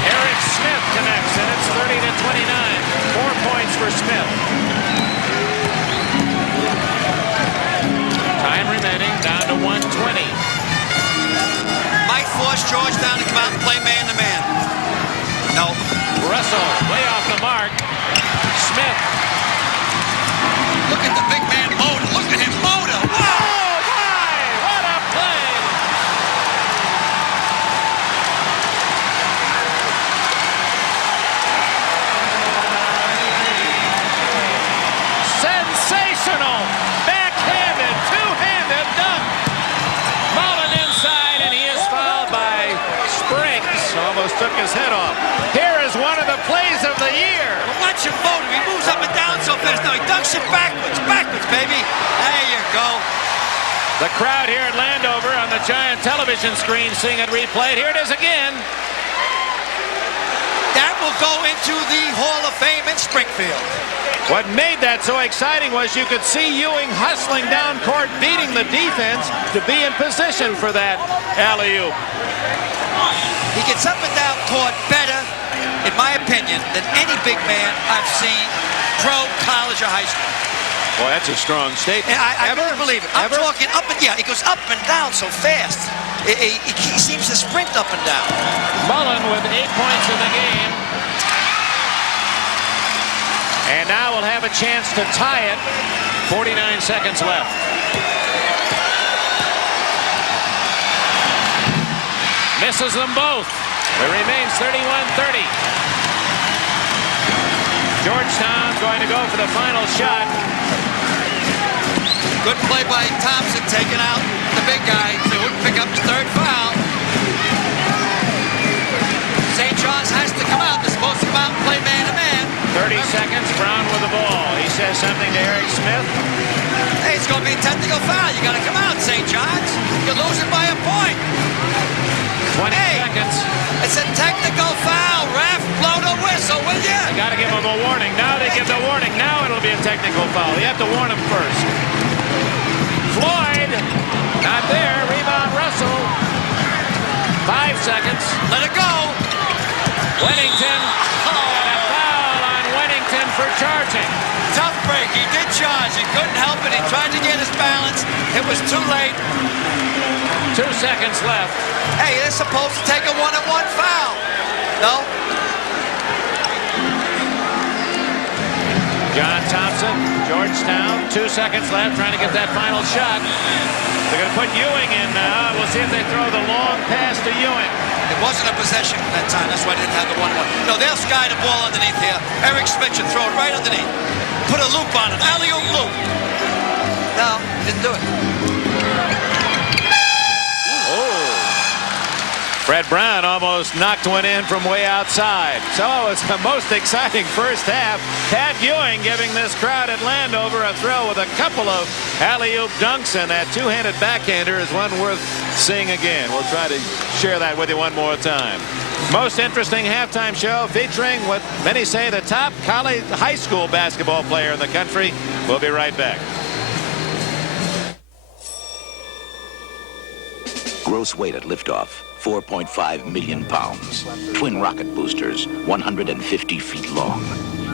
Eric Smith connects, and it's 30-29. 4 points for Smith. Time remaining, down to 1:20. Might force Georgetown to come out and play man-to-man. No. Russell way off the mark. Smith. Look at the big man, Moda. Look at him, Moda. Whoa! Oh, my! What a play! Sensational! Backhanded, two-handed dunk. Mullen inside, and he is fouled by Spriggs. Almost took his head off. Here is one of the plays of the year. Well, watch him, Moda. He moves up and down so fast. Now he dunks it backwards. Backwards, baby. There you go. The crowd here at Landover on the giant television screen seeing it replayed. Here it is again. That will go into the Hall of Fame in Springfield. What made that so exciting was you could see Ewing hustling down court, beating the defense to be in position for that alley-oop. He gets up and down court better, in my opinion, than any big man I've seen, pro, college, or high school. Boy, that's a strong statement. I really believe it. I'm talking up and, yeah, he goes up and down so fast. He seems to sprint up and down. Mullen with 8 points in the game. And now we'll have a chance to tie it. 49 seconds left. Misses them both. It remains 31-30. Georgetown going to go for the final shot. Good play by Thompson, taking out the big guy. They wouldn't pick up his 3rd foul. St. John's has to come out. They're supposed to come out and play man-to-man. seconds. Brown with the ball. He says something to Eric Smith. Hey, it's going to be a technical foul. You got to come out, St. John's. You're losing by a point. 20 seconds. It's a technical foul. Ref, blow the whistle, will you? You got to give him a warning. Now they give the warning. Now it'll be a technical foul. You have to warn him first. Floyd, not there. Rebound, Russell. 5 seconds. Let it go. Wennington. And a foul on Wennington for charging. Tough break. He did charge. He couldn't help it. He tried to get his balance. It was too late. 2 seconds left. Hey, they're supposed to take a one-on-one foul. No? John Thompson, Georgetown. 2 seconds left, trying to get that final shot. They're going to put Ewing in now. We'll see if they throw the long pass to Ewing. It wasn't a possession at that time. That's why I didn't have the one-on-one. No, they'll sky the ball underneath here. Eric Smith should throw it right underneath. Put a loop on it. Alley-oop loop. No, didn't do it. Fred Brown almost knocked one in from way outside. So it's the most exciting first half. Pat Ewing giving this crowd at Landover a thrill with a couple of alley-oop dunks, and that two-handed backhander is one worth seeing again. We'll try to share that with you one more time. Most interesting halftime show featuring what many say the top college high school basketball player in the country. We'll be right back. Gross weight at liftoff, 4.5 million pounds. Twin rocket boosters, 150 feet long.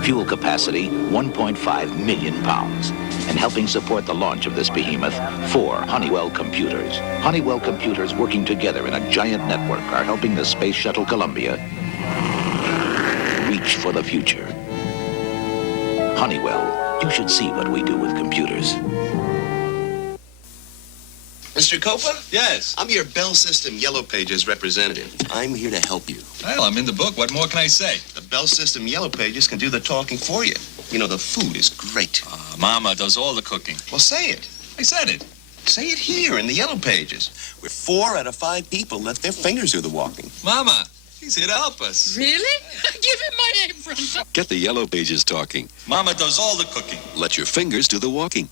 Fuel capacity, 1.5 million pounds. And helping support the launch of this behemoth, 4 Honeywell computers. Honeywell computers working together in a giant network are helping the Space Shuttle Columbia reach for the future. Honeywell, you should see what we do with computers. Mr. Copa? Yes? I'm your Bell System Yellow Pages representative. I'm here to help you. Well, I'm in the book. What more can I say? The Bell System Yellow Pages can do the talking for you. You know, the food is great. Mama does all the cooking. Well, say it. I said it. Say it here in the Yellow Pages, where 4 out of 5 people let their fingers do the walking. Mama, he's here to help us. Really? Give him my apron. Get the Yellow Pages talking. Mama does all the cooking. Let your fingers do the walking.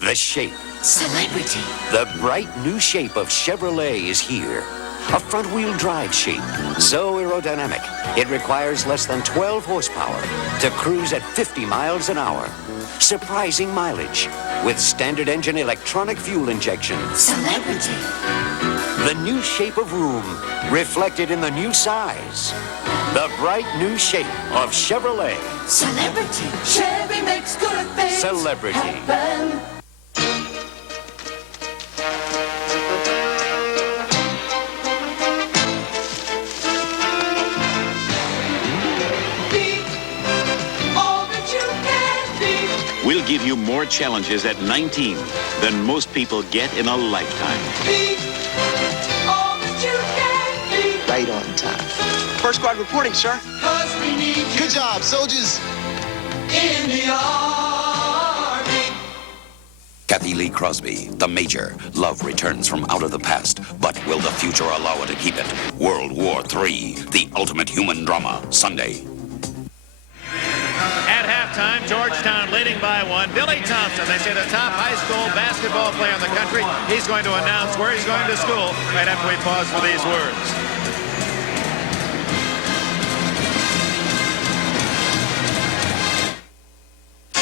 The shape. Celebrity. The bright new shape of Chevrolet is here. A front-wheel drive shape. So aerodynamic, it requires less than 12 horsepower to cruise at 50 miles an hour. Surprising mileage with standard engine electronic fuel injection. Celebrity. The new shape of room reflected in the new size. The bright new shape of Chevrolet. Celebrity. Chevy makes good things Celebrity. happen. We'll give you more challenges at 19 than most people get in a lifetime. Right on time. First squad reporting, sir. Good job, soldiers. In the Army. Kathy Lee Crosby, the Major. Love returns from out of the past, but will the future allow her to keep it? World War III, the ultimate human drama, Sunday. At halftime, Georgetown leading by 1. Billy Thompson, they say the top high school basketball player in the country. He's going to announce where he's going to school right after we pause for these words.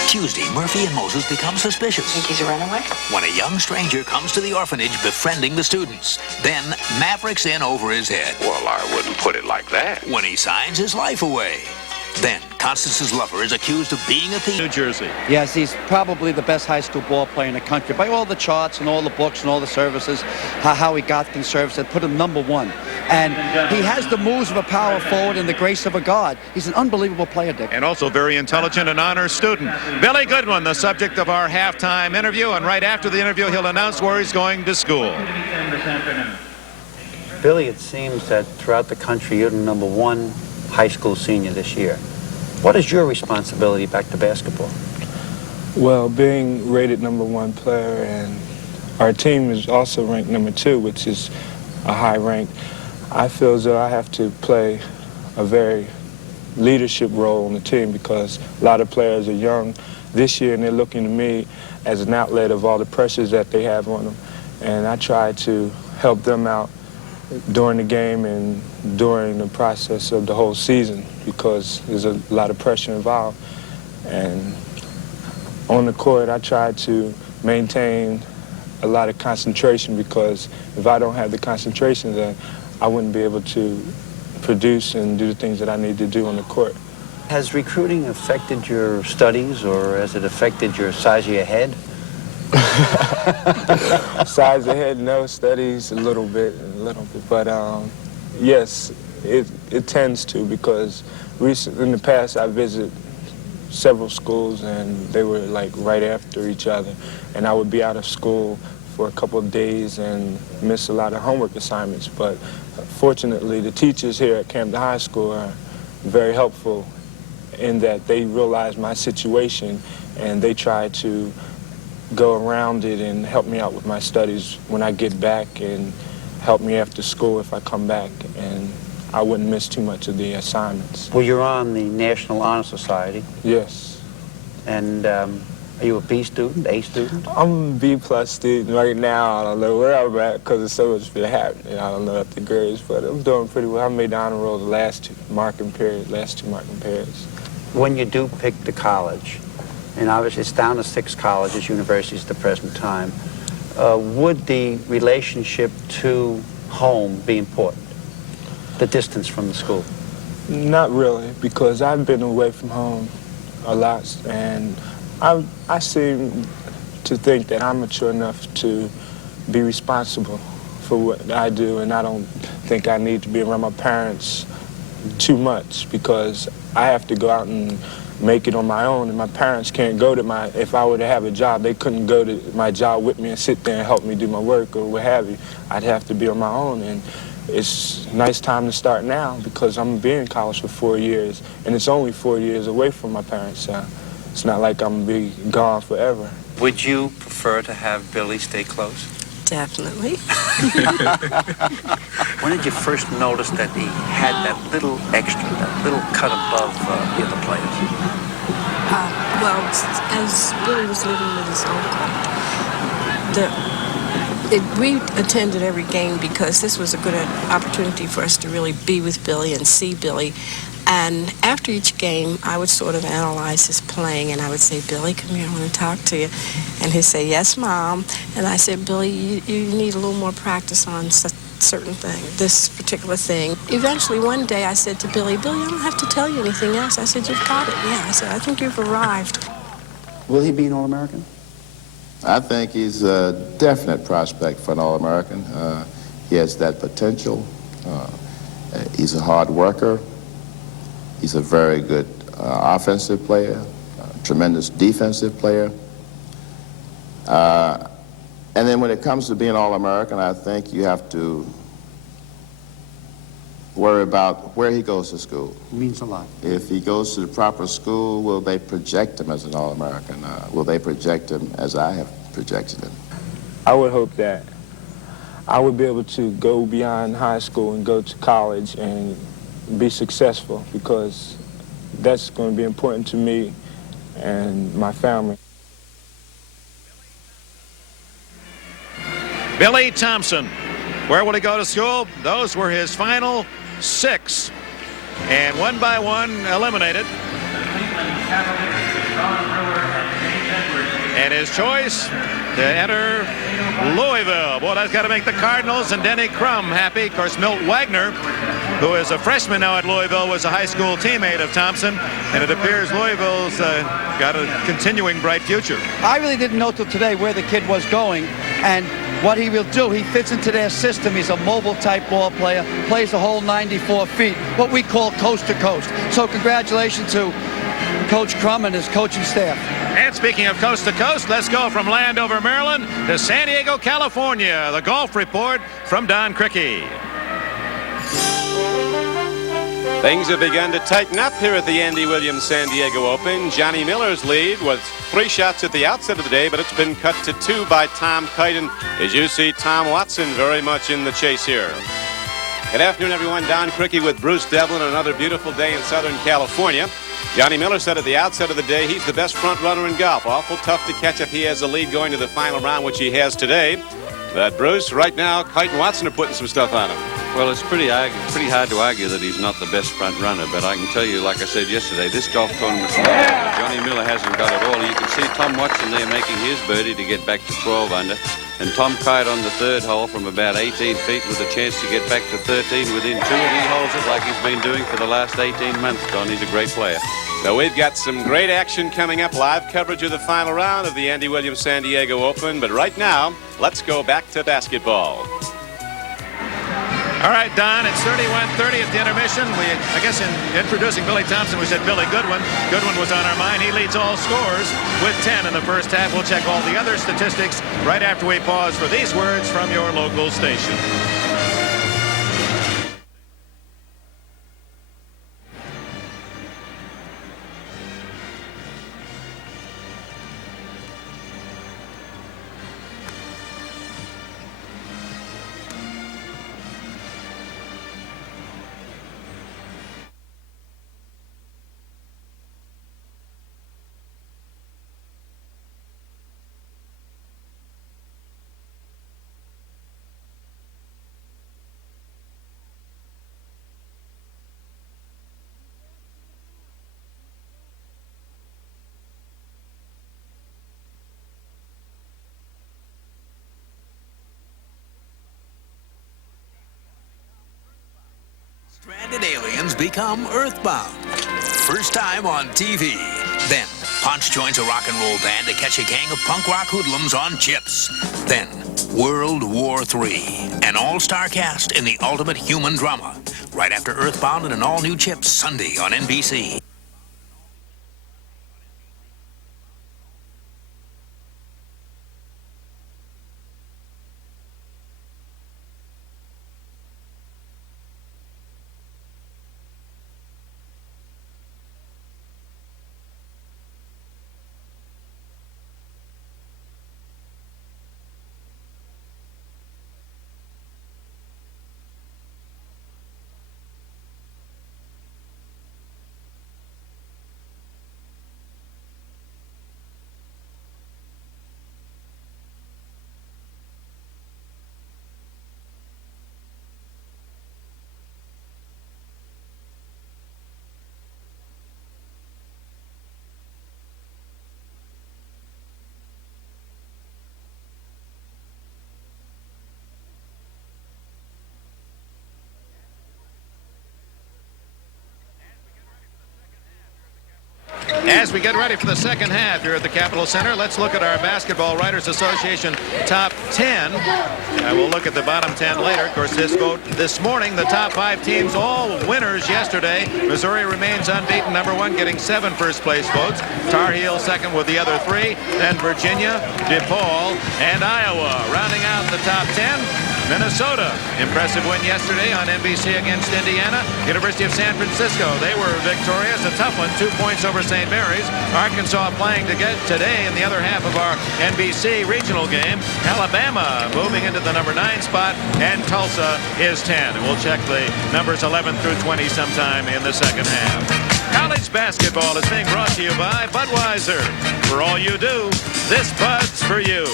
Tuesday, Murphy and Moses become suspicious. Think he's a runaway? When a young stranger comes to the orphanage befriending the students. Then Maverick's in over his head. Well, I wouldn't put it like that. When he signs his life away. Then Constance's lover is accused of being a thief. New Jersey. Yes, he's probably the best high school ball player in the country. By all the charts and all the books and all the services, how he got things serviced, that put him #1. And he has the moves of a power forward and the grace of a guard. He's an unbelievable player, Dick. And also very intelligent and honor student. Billy Goodwin, the subject of our halftime interview. And right after the interview, he'll announce where he's going to school. Billy, it seems that throughout the country, you're the #1 high school senior this year. What is your responsibility back to basketball? Well, being rated #1 player, and our team is also ranked #2, which is a high rank, I feel as though I have to play a very leadership role on the team because a lot of players are young this year and they're looking to me as an outlet of all the pressures that they have on them. And I try to help them out during the game and during the process of the whole season because there's a lot of pressure involved. And on the court, I try to maintain a lot of concentration because if I don't have the concentration, then I wouldn't be able to produce and do the things that I need to do on the court. Has recruiting affected your studies or has it affected your size of your head? Size of head, no. Studies, a little bit. But yes, it tends to because in the past I visited several schools and they were like right after each other. And I would be out of school for a couple of days and miss a lot of homework assignments. But fortunately, the teachers here at Camden High School are very helpful in that they realize my situation and they try to go around it and help me out with my studies when I get back and help me after school if I come back, and I wouldn't miss too much of the assignments. Well, you're on the National Honor Society. Yes. And are you a B student, A student? I'm a B+ student right now. I don't know where I'm at because there's so much been happening. I don't know the grades, but I'm doing pretty well. I made the honor roll the last two marking periods. When you do pick the college, and obviously it's down to 6 colleges, universities at the present time, would the relationship to home be important? The distance from the school? Not really, because I've been away from home a lot, and I seem to think that I'm mature enough to be responsible for what I do, and I don't think I need to be around my parents too much because I have to go out and make it on my own, and my parents can't go to if I were to have a job, they couldn't go to my job with me and sit there and help me do my work or what have you. I'd have to be on my own, and it's a nice time to start now because I'm being in college for 4 years, and it's only 4 years away from my parents, so it's not like I'm gonna be gone forever. Would you prefer to have Billy stay close? Definitely. When did you first notice that he had that little extra, that little cut above the other players? Well, as Billy was living with his uncle, we attended every game because this was a good opportunity for us to really be with Billy and see Billy. And after each game, I would sort of analyze his playing, and I would say, Billy, come here, I want to talk to you. And he'd say, yes, Mom. And I said, Billy, you need a little more practice on certain thing, this particular thing. Eventually, one day, I said to Billy, I don't have to tell you anything else. I said, you've got it. Yeah, I said, I think you've arrived. Will he be an All-American? I think he's a definite prospect for an All-American. He has that potential. He's a hard worker. He's a very good offensive player, tremendous defensive player. And then when it comes to being All-American, I think you have to worry about where he goes to school. It means a lot. If he goes to the proper school, will they project him as an All-American? Will they project him as I have projected him? I would hope that I would be able to go beyond high school and go to college and be successful because that's going to be important to me and my family. Billy Thompson. Where will he go to school? Those were his final 6. And one by one eliminated. And his choice to enter Louisville. Boy, that's got to make the Cardinals and Denny Crum happy. Of course, Milt Wagner, who is a freshman now at Louisville, was a high school teammate of Thompson. And it appears Louisville's got a continuing bright future. I really didn't know till today where the kid was going and what he will do. He fits into their system. He's a mobile-type ball player, plays the whole 94 feet, what we call coast to coast. So congratulations to Coach Crum and his coaching staff. And speaking of coast to coast, let's go from Landover, Maryland to San Diego, California. The golf report from Don Crickey. Things have begun to tighten up here at the Andy Williams San Diego Open. Johnny Miller's lead was 3 shots at the outset of the day, but it's been cut to 2 by Tom Kite. As you see, Tom Watson very much in the chase here. Good afternoon, everyone. Don Criqui with Bruce Devlin on another beautiful day in Southern California. Johnny Miller said at the outset of the day he's the best front runner in golf. Awful tough to catch if he has a lead going to the final round, which he has today. But, Bruce, right now, Kite and Watson are putting some stuff on him. Well, it's pretty hard to argue that he's not the best front runner, but I can tell you, like I said yesterday, this golf tournament, Johnny Miller hasn't got it all. You can see Tom Watson there making his birdie to get back to 12 under, and Tom Kite on the third hole from about 18 feet with a chance to get back to 13 within 2, and he holds it like he's been doing for the last 18 months, Don. He's a great player. So we've got some great action coming up, live coverage of the final round of the Andy Williams San Diego Open. But right now, let's go back to basketball. All right, Don, it's 31-30 at the intermission. I guess in introducing Billy Thompson, we said Billy Goodwin. Goodwin was on our mind. He leads all scores with 10 in the first half. We'll check all the other statistics right after we pause for these words from your local station. Stranded aliens become earthbound. First time on TV. Then, Ponch joins a rock and roll band to catch a gang of punk rock hoodlums on chips. Then, World War III. An all-star cast in the ultimate human drama. Right after Earthbound and an all-new Chips Sunday on NBC. As we get ready for the second half here at the Capitol Center, let's look at our Basketball Writers Association top 10. We'll look at the bottom 10 later. Of course, this vote this morning, the top 5 teams, all winners yesterday. Missouri remains unbeaten, number 1, getting 7 first-place votes. Tar Heels second with the other 3. Then Virginia, DePaul, and Iowa. Rounding out the top 10, Minnesota. Impressive win yesterday on NBC against Indiana. University of San Francisco, they were victorious. A tough one, 2 points over St. Mary's. Arkansas playing today in the other half of our NBC regional game. Alabama moving into the number 9 spot, and Tulsa is 10. And we'll check the numbers 11 through 20 sometime in the second half. College basketball is being brought to you by Budweiser. For all you do, this Bud's for you.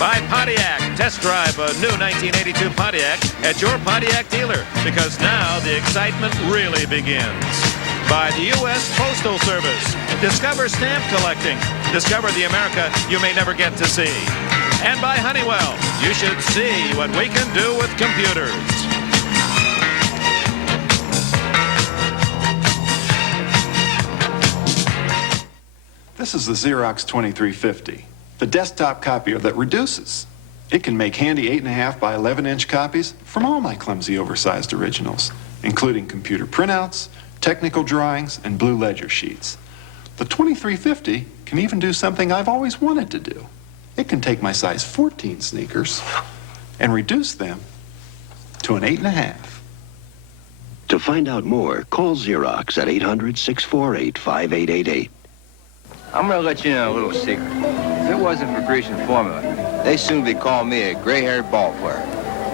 By Pontiac. Test drive a new 1982 Pontiac at your Pontiac dealer, because now the excitement really begins. By the U.S. Postal Service. Discover stamp collecting. Discover the America you may never get to see. And by Honeywell. You should see what we can do with computers. This is the Xerox 2350. The desktop copier that reduces. It can make handy 8.5 by 11-inch copies from all my clumsy oversized originals, including computer printouts, technical drawings, and blue ledger sheets. The 2350 can even do something I've always wanted to do. It can take my size 14 sneakers and reduce them to an 8.5. To find out more, call Xerox at 800-648-5888. I'm going to let you know a little secret. If it wasn't for Grecian Formula, they'd soon be calling me a gray-haired ball player.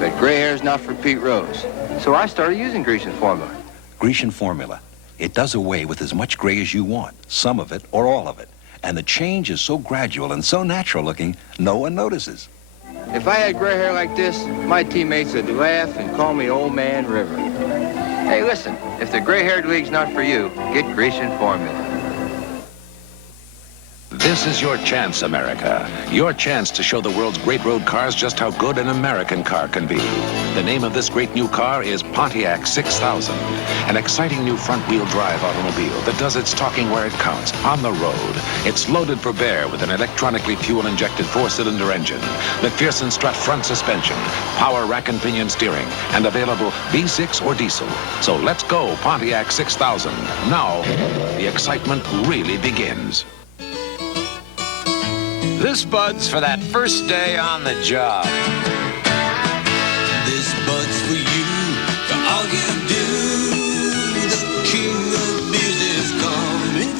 But gray hair's not for Pete Rose. So I started using Grecian formula. Grecian formula. It does away with as much gray as you want, some of it or all of it. And the change is so gradual and so natural looking, no one notices. If I had gray hair like this, my teammates would laugh and call me Old Man River. Hey, listen, if the gray-haired league's not for you, get Grecian formula. This is your chance, America. Your chance to show the world's great road cars just how good an American car can be. The name of this great new car is Pontiac 6000, an exciting new front-wheel drive automobile that does its talking where it counts, on the road. It's loaded for bear with an electronically fuel-injected 4-cylinder engine, McPherson strut front suspension, power rack and pinion steering, and available V6 or diesel. So let's go, Pontiac 6000. Now, the excitement really begins. This Bud's for that first day on the job. This Bud's for you, for all you do. The king of beers is coming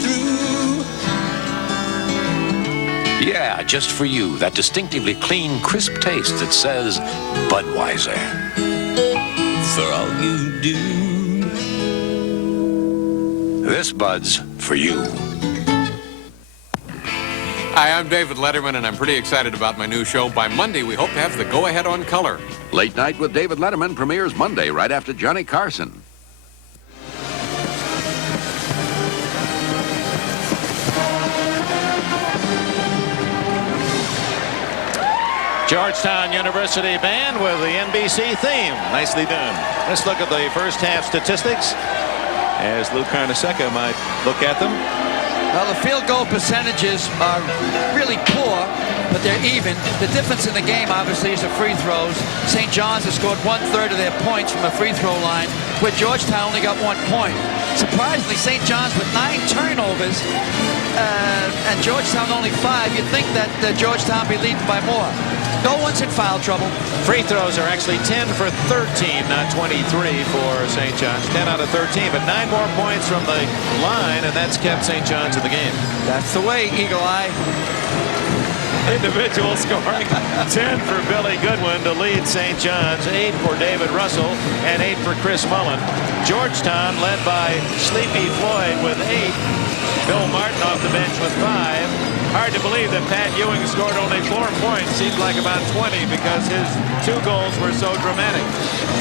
through. Yeah, just for you, that distinctively clean, crisp taste that says Budweiser. For all you do. This Bud's for you. Hi, I'm David Letterman, and I'm pretty excited about my new show. By Monday, we hope to have the go-ahead on color. Late Night with David Letterman premieres Monday right after Johnny Carson. Georgetown University band with the NBC theme. Nicely done. Let's look at the first half statistics as Lou Carnesecca might look at them. Well, the field goal percentages are really poor, but they're even. The difference in the game, obviously, is the free throws. St. John's has scored 1/3 of their points from the free throw line, where Georgetown only got 1 point. Surprisingly, St. John's with 9 turnovers, and Georgetown only 5. You'd think that Georgetown be leading by more. No one's in foul trouble. Free throws are actually 10 for 13, not 23 for St. John's. 10 out of 13, but 9 more points from the line, and that's kept St. John's in the game. That's the way, Eagle Eye. Individual scoring, 10 for Billy Goodwin to lead St. John's, 8 for David Russell, and 8 for Chris Mullen. Georgetown led by Sleepy Floyd with 8. Bill Martin off the bench with 5. Hard to believe that Pat Ewing scored only 4 points. Seems like about 20 because his 2 goals were so dramatic.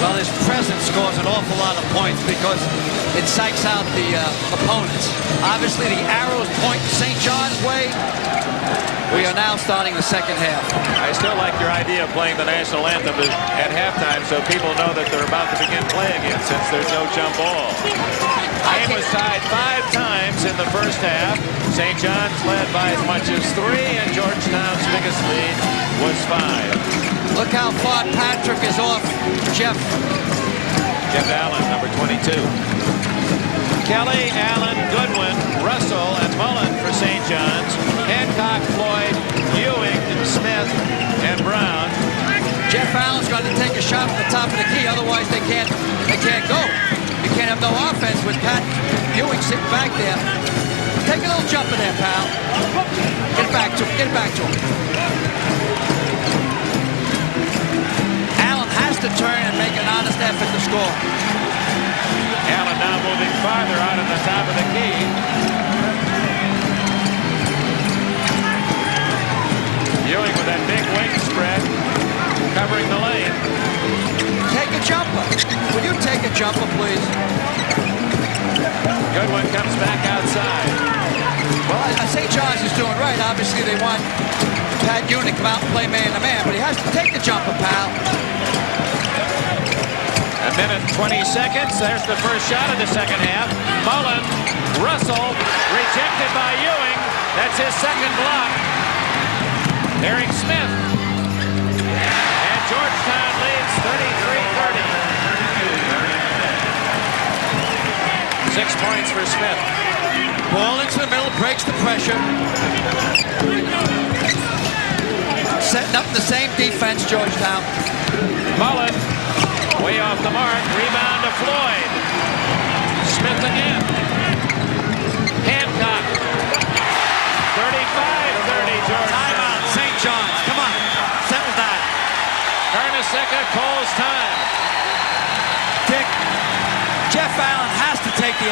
Well, his presence scores an awful lot of points because it psychs out the opponents. Obviously, the arrows point St. John's way. We are now starting the second half. I still like your idea of playing the national anthem at halftime so people know that they're about to begin play again since there's no jump ball. Game was tied 5 times in the first half. St. John's led by as much as 3, and Georgetown's biggest lead was 5. Look how far Patrick is off Jeff Allen, number 22. Kelly, Allen, Goodwin, Russell, and Mullen for St. John's. Hancock, Floyd, Ewing, Smith, and Brown. Jeff Allen's going to take a shot at the top of the key, otherwise they can't go. You can't have no offense with Pat Ewing sitting back there. Take a little jump in there, pal. Get it back to him. Get it back to him. Allen has to turn and make an honest effort to score. Allen now moving farther out of the top of the key. Ewing with that big wing spread, covering the lane. Take a jumper. Will you take a jumper, please? Goodwin comes back outside. Well, St. John's is doing right. Obviously, they want Pat Ewing to come out and play man-to-man, but he has to take the jumper, pal. A minute 20 seconds. There's the first shot of the second half. Mullen, Russell, rejected by Ewing. That's his second block. Eric Smith. And Georgetown leads 33-30. 6 points for Smith. Ball into the middle, breaks the pressure. Setting up the same defense, Georgetown. Mullen, way off the mark. Rebound to Floyd. Smith again. Hancock. 35-30 Georgetown. Timeout, St. John's. Come on, settle down. Carnesecca calls time.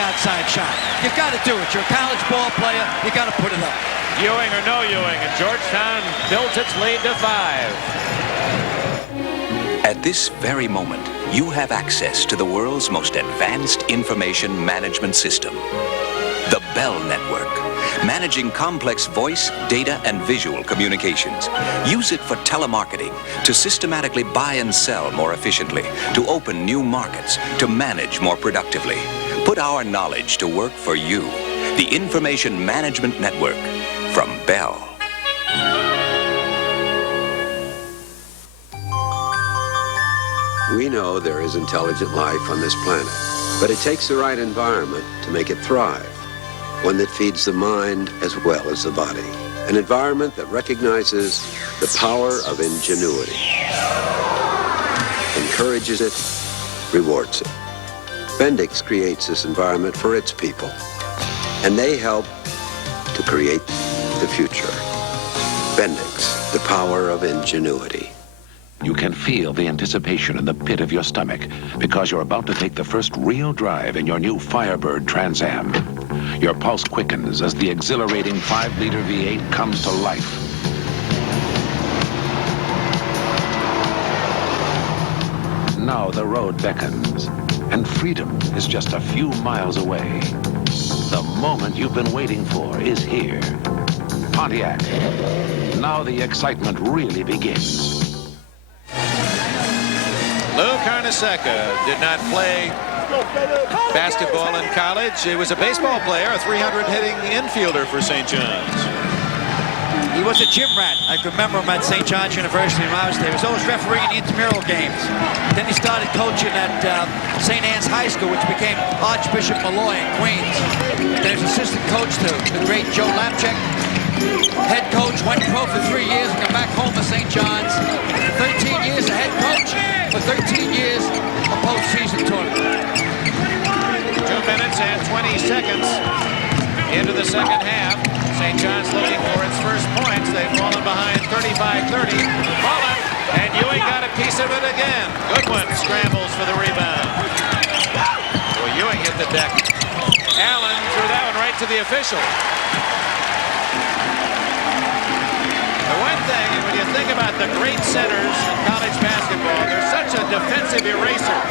outside shot. You've got to do it. You're a college ball player. You got to put it up. Ewing or no Ewing, and Georgetown builds its lead to 5. At this very moment, you have access to the world's most advanced information management system, the Bell Network. Managing complex voice, data, and visual communications. Use it for telemarketing, to systematically buy and sell more efficiently, to open new markets, to manage more productively. Put our knowledge to work for you. The Information Management Network from Bell. We know there is intelligent life on this planet, but it takes the right environment to make it thrive. One that feeds the mind as well as the body. An environment that recognizes the power of ingenuity, encourages it, rewards it. Bendix creates this environment for its people, and they help to create the future. Bendix, the power of ingenuity. You can feel the anticipation in the pit of your stomach because you're about to take the first real drive in your new Firebird Trans Am. Your pulse quickens as the exhilarating 5-liter V8 comes to life. Now the road beckons, and freedom is just a few miles away. The moment you've been waiting for is here. Pontiac. Now the excitement really begins. Lou Carnesecca did not play basketball in college. He was a baseball player, a 300-hitting infielder for St. John's. He was a gym rat. I can remember him at St. John's University when I was there. He was always refereeing the intramural games. Then he started coaching at St. Anne's High School, which became Archbishop Malloy in Queens. Then he was assistant coach to the great Joe Lapchick. Head coach, went pro for 3 years, and got back home to St. John's. 13 years a head coach, for 13 years a postseason tournament. 2 minutes and 20 seconds into the second half. St. John's looking for its first points. They've fallen behind 35-30. Fallen, and Ewing got a piece of it again. Goodwin scrambles for the rebound. Well, Ewing hit the deck. Allen threw that one right to the official. The one thing, when you think about the great centers in college basketball, they're such a defensive eraser.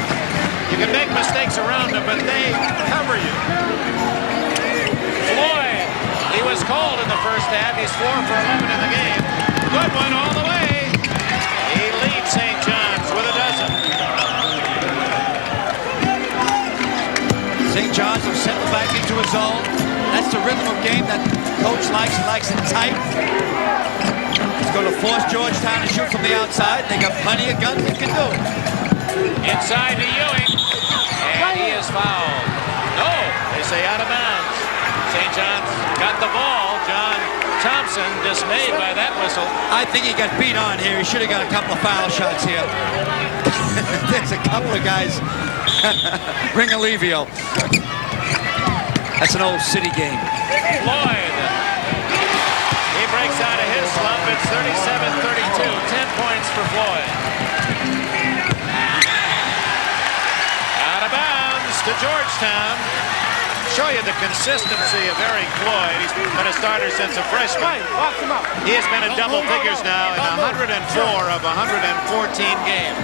You can make mistakes around them, but they cover you. Floyd, he was cold in the first half. He's 4 for 11 in the game. Good one all the way. He leads St. John's with a dozen. St. John's will settle back into his zone. That's the rhythm of game that coach likes. He likes it tight. He's going to force Georgetown to shoot from the outside. They got plenty of guns that can do it. Inside to Ewing, and he is fouled. No, they say out of bounds. St. John's got the ball. John Thompson dismayed by that whistle. I think he got beat on here. He should have got a couple of foul shots here. There's a couple of guys. Ring Alivio. That's an old city game. Floyd. He breaks out of his slump. It's 37-32. 10 points for Floyd. Out of bounds to Georgetown. Show you the consistency of Eric Floyd. He's been a starter since a freshman. He has been in double figures now in 104 of 114 games.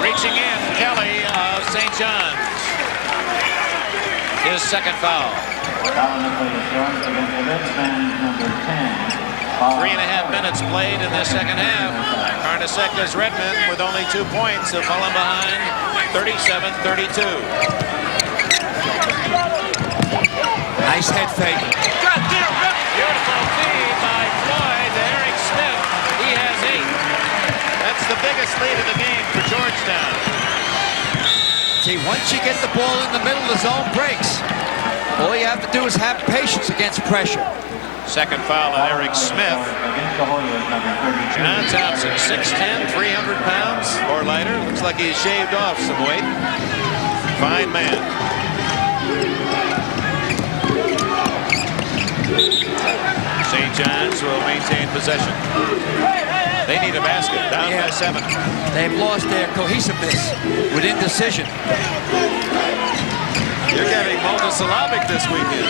Reaching in, Kelly of St. John's. His second foul. 3.5 minutes played in the second half. Carnesecca's Redmen with only 2 points have fallen behind 37-32. Nice head fake. Beautiful feed by Floyd to Eric Smith. He has 8. That's the biggest lead of the game for Georgetown. See, once you get the ball in the middle, the zone breaks. All you have to do is have patience against pressure. Second foul on Eric Smith. John Thompson, 6'10", 300 pounds or lighter. Looks like he's shaved off some weight. Fine man. St. John's will maintain possession. They need a basket, down by 7. They've lost their cohesiveness with indecision. You're getting monosyllabic this weekend.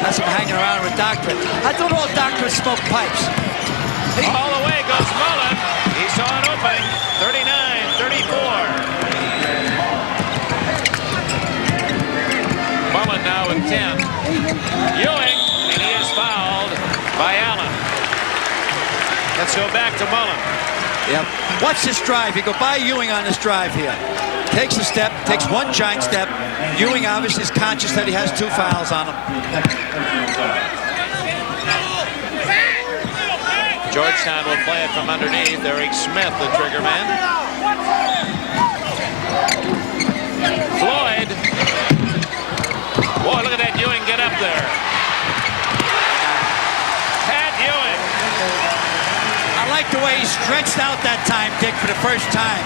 That's him hanging around with doctorate. I thought all doctorates smoke pipes. All the way goes Mullen. He saw an opening. 39-34. Mullen now with 10. Ewing, and he is fouled by Allen. Let's go back to Mullen. Yep. Watch this drive. You go by Ewing on this drive here. Takes a step, takes one giant step. Ewing obviously is conscious that he has 2 fouls on him. Georgetown will play it from underneath. Eric Smith, the trigger man. Floyd. Boy, look at that Ewing get up there. Pat Ewing. I like the way he stretched out that time, Dick, for the first time,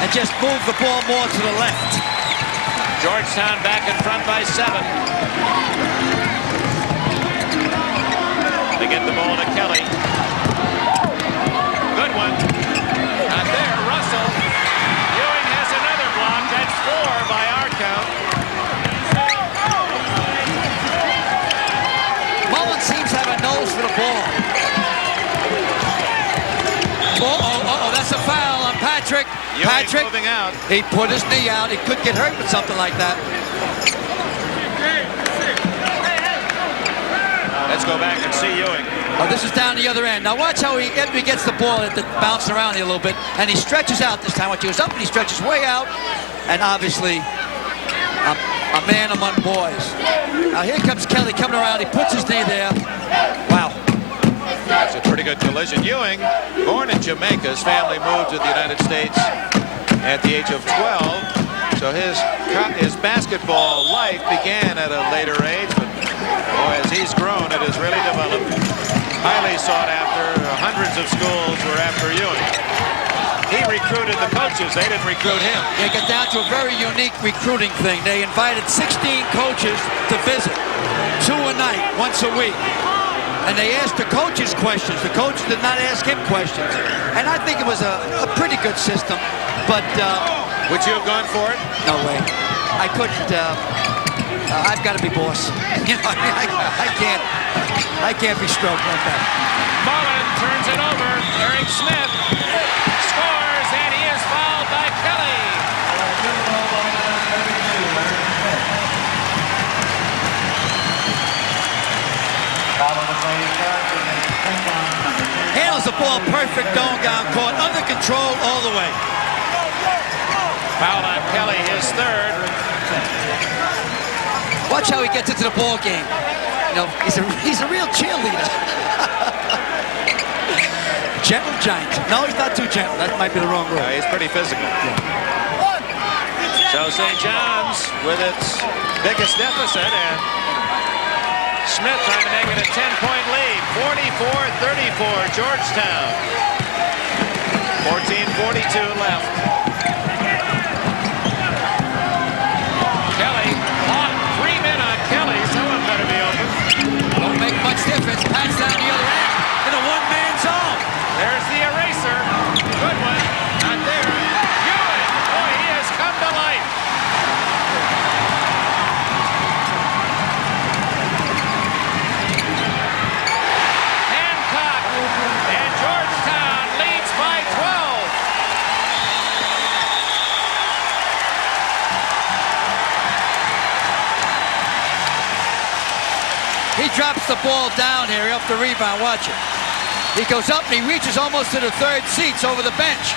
and just moved the ball more to the left. Georgetown back in front by 7. They get the ball to Kelly. Good one. Not there, Russell. Ewing has another block. That's 4 by our count. Mullen seems to have a nose for the ball. That's a foul on Patrick. Ewing Patrick moving out. He put his knee out. He could get hurt with something like that. Let's go back and see Ewing. Oh, this is down the other end. Now watch how he gets the ball bouncing around here a little bit, and he stretches out this time. Watch, he goes up and he stretches way out, and obviously a man among boys. Now here comes Kelly coming around. He puts his knee there. Wow. It's a pretty good collision. Ewing, born in Jamaica, his family moved to the United States at the age of 12. So his basketball life began at a later age, but boy, as he's grown, it has really developed. Highly sought after. Hundreds of schools were after Ewing. He recruited the coaches. They didn't recruit him. They get down to a very unique recruiting thing. They invited 16 coaches to visit, 2 a night, once a week. And they asked the coaches questions. The coaches did not ask him questions. And I think it was a pretty good system. But would you have gone for it? No way. I couldn't. I've got to be boss. You know, I can't be stroked like that. Mullen turns it over. Eric Smith scores, and he is fouled by Kelly. Handles the ball perfect, going down court, under control all the way. Foul on Kelly, his 3rd. Watch how he gets into the ball game. You know, he's a real cheerleader. Gentle giant. No, he's not too gentle. That might be the wrong word. He's pretty physical. So St. John's with its biggest deficit, and Smith trying to make it a 10-point lead. 44-34, Georgetown. 14:42 left. Kelly, 3 men on Kelly. Someone better be open. Don't make much difference. Pat's down the other end in a one-man zone. There's the eraser. Good one. Not there. Ewing. Boy, he has come to life. Hancock. And Georgetown leads by 12. He drops the ball down here off the rebound. Watch it. He goes up and he reaches almost to the 3rd seats over the bench.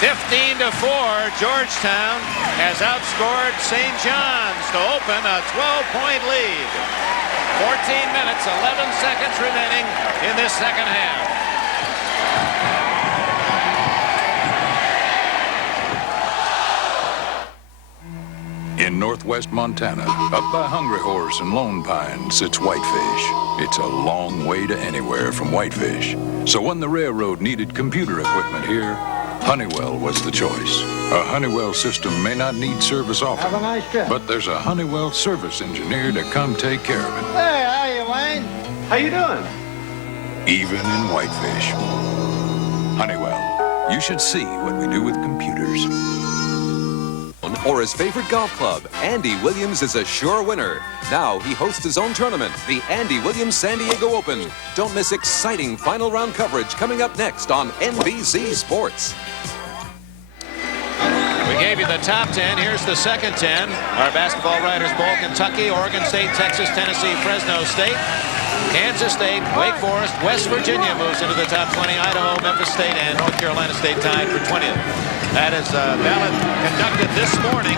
15-4, Georgetown has outscored St. John's to open a 12-point lead. 14 minutes, 11 seconds remaining in this second half. In northwest Montana, up by Hungry Horse and Lone Pine, sits Whitefish. It's a long way to anywhere from Whitefish. So when the railroad needed computer equipment here, Honeywell was the choice. A Honeywell system may not need service often, Have a nice trip. but there's a Honeywell service engineer to come take care of it, Hey, how you, Wayne? How you doing? even in Whitefish. Honeywell, you should see what we do with computers. Or his favorite golf club, Andy Williams is a sure winner. Now he hosts his own tournament, the Andy Williams San Diego Open. Don't miss exciting final round coverage coming up next on NBC Sports. We gave you the top 10. Here's the second 10. Our basketball writers bowl: Kentucky, Oregon State, Texas, Tennessee, Fresno State, Kansas State, Wake Forest, West Virginia moves into the top 20. Idaho, Memphis State, and North Carolina State tied for 20th. That is a ballot conducted this morning.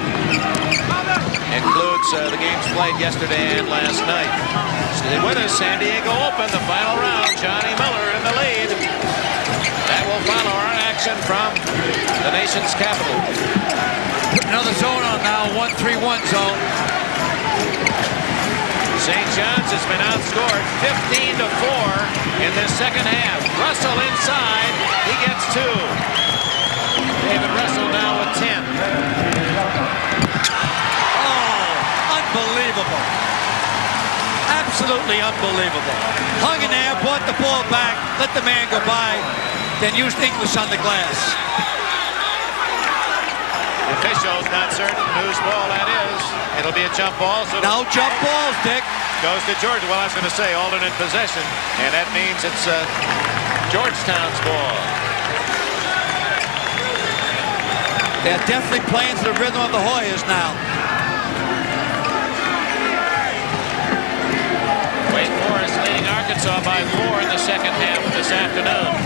Includes the games played yesterday and last night. The winners, San Diego Open, the final round. Johnny Miller in the lead. That will follow our action from the nation's capital. Another zone on now, 1-3-1 zone. St. John's has been outscored 15-4 in this second half. Russell inside. He gets 2. David Russell now with 10. Oh, unbelievable. Absolutely unbelievable. Hung in there, brought the ball back, let the man go by, then used English on the glass. The officials not certain whose ball that is. It'll be a jump ball. So no jump balls, Dick. Goes to Georgia. Well, I was going to say alternate possession, and that means it's Georgetown's ball. They're definitely playing to the rhythm of the Hoyas now. Wake Forest leading Arkansas by 4 in the second half of this afternoon.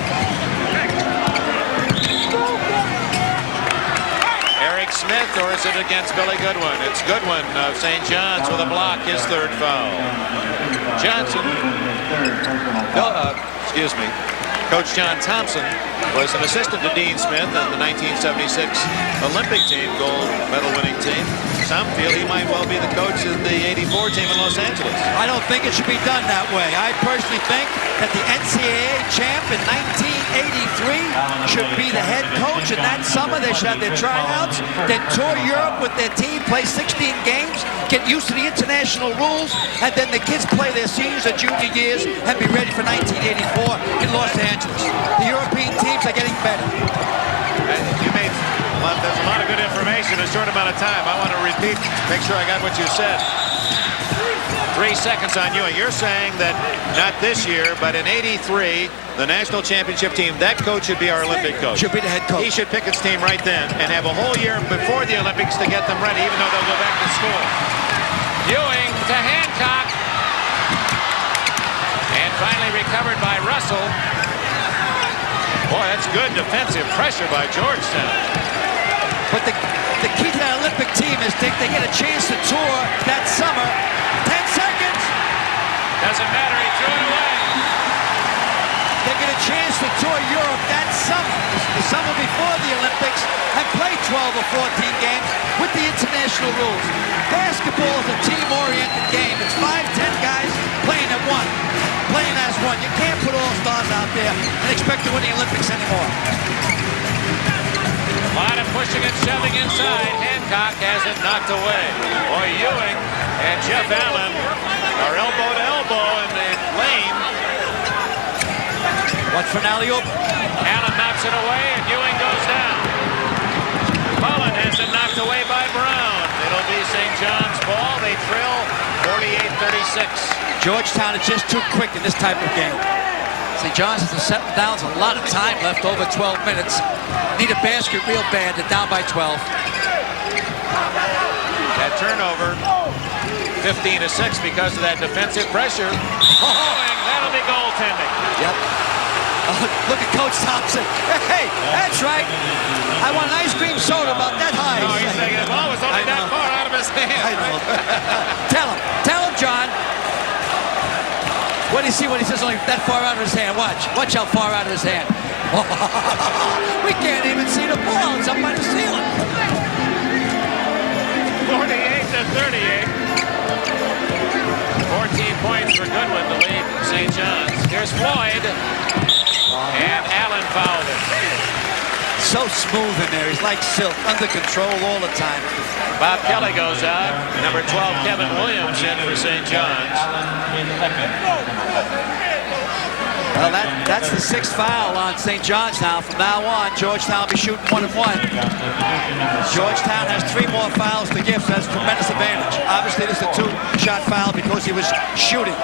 Eric Smith, or is it against Billy Goodwin? It's Goodwin of St. John's with a block, his third foul. Johnson, excuse me, Coach John Thompson was an assistant to Dean Smith on the 1976 Olympic team, gold medal winning team. Some feel he might well be the coach of the '84 team in Los Angeles. I don't think it should be done that way. I personally think that the NCAA champ in 1983 should be the head coach, and that summer they should have their tryouts, then tour Europe with their team, play 16 games, get used to the international rules, and then the kids play their seniors or junior years and be ready for 1984 in Los Angeles. The European teams are getting better. You made there's a lot of good information in a short amount of time. I want to repeat, make sure I got what you said. 3 seconds on Ewing. You're saying that not this year, but in '83, the national championship team, that coach should be our Olympic coach. Should be the head coach. He should pick his team right then and have a whole year before the Olympics to get them ready, even though they'll go back to school. Ewing to Hancock. And finally recovered by Russell. Boy, that's good defensive pressure by Georgetown. But the key to that Olympic team is they get a chance to tour that summer. 10 seconds. Doesn't matter, he threw it away. They get a chance to tour Europe that summer, the summer before the Olympics, and play 12 or 14 games with the international rules. Basketball is a team-oriented game. It's 5-10 guys playing at one, playing as one. You can't put all stars out there and expect to win the Olympics anymore. A lot of pushing and shoving inside. Hancock has it knocked away. Boy, Ewing and Jeff Allen are elbow to elbow in the lane. Watch for an alley-oop. Allen knocks it away, and Ewing goes down. Mullen has it knocked away by Brown. It'll be St. John's ball. They trail 48-36. Georgetown is just too quick in this type of game. St. John's has to settle down. There's a lot of time left, over 12 minutes. Need a basket real bad. They're down by 12. That turnover, 15-6 because of that defensive pressure. That'll be goaltending. Yep. Look at Coach Thompson. Hey, that's right. I want an ice cream soda about that high. No, he's saying the ball was only that far out of his hand. I know. Tell him, John. What do you see when he says only that far out of his hand? Watch how far out of his hand. We can't even see the ball. It's up by the ceiling. 48-38. 14 points for Goodwin to lead St. John's. Here's Floyd. And Allen fouled it. so smooth in there. He's like silk, under control all the time. Bob Kelly goes out. Number 12, Kevin Williams, in for St. John's. Well, that's the 6th foul on St. John's now. From now on, Georgetown will be shooting 1-1. Georgetown has 3 more fouls to give, so that's a tremendous advantage. Obviously, this is a 2-shot foul because he was shooting.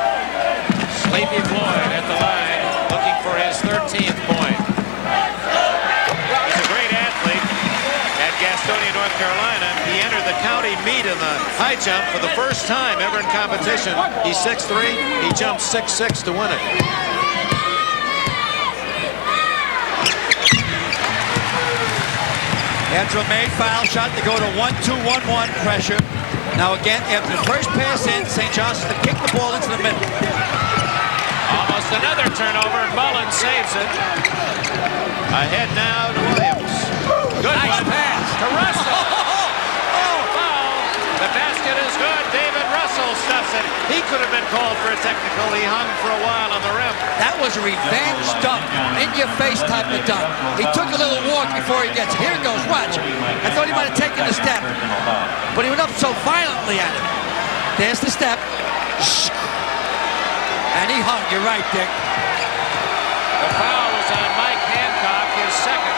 Sleepy Floyd at the line, looking for his 13th point. He's a great athlete at Gastonia, North Carolina. He entered the county meet in the high jump for the first time ever in competition. He's 6'3". He jumped 6'6" to win it. After a made foul shot, they go to 1-2-1-1 pressure. Now again, after the first pass in, St. John's to kick the ball into the middle. Almost another turnover, and Mullen saves it. Ahead now to Williams. Good nice pass to Russell. Oh, foul. The basket is good. David Russell stuffs it. He could have been called for a technical. He hung for a while on the rim. That was a revenge dunk, in-your-face type of dunk. He took a little walk before he gets it. Here it goes, watch. I thought he might have taken a step, but he went up so violently at it. There's the step. And he hung, you're right, Dick. The foul was on Mike Hancock, his second.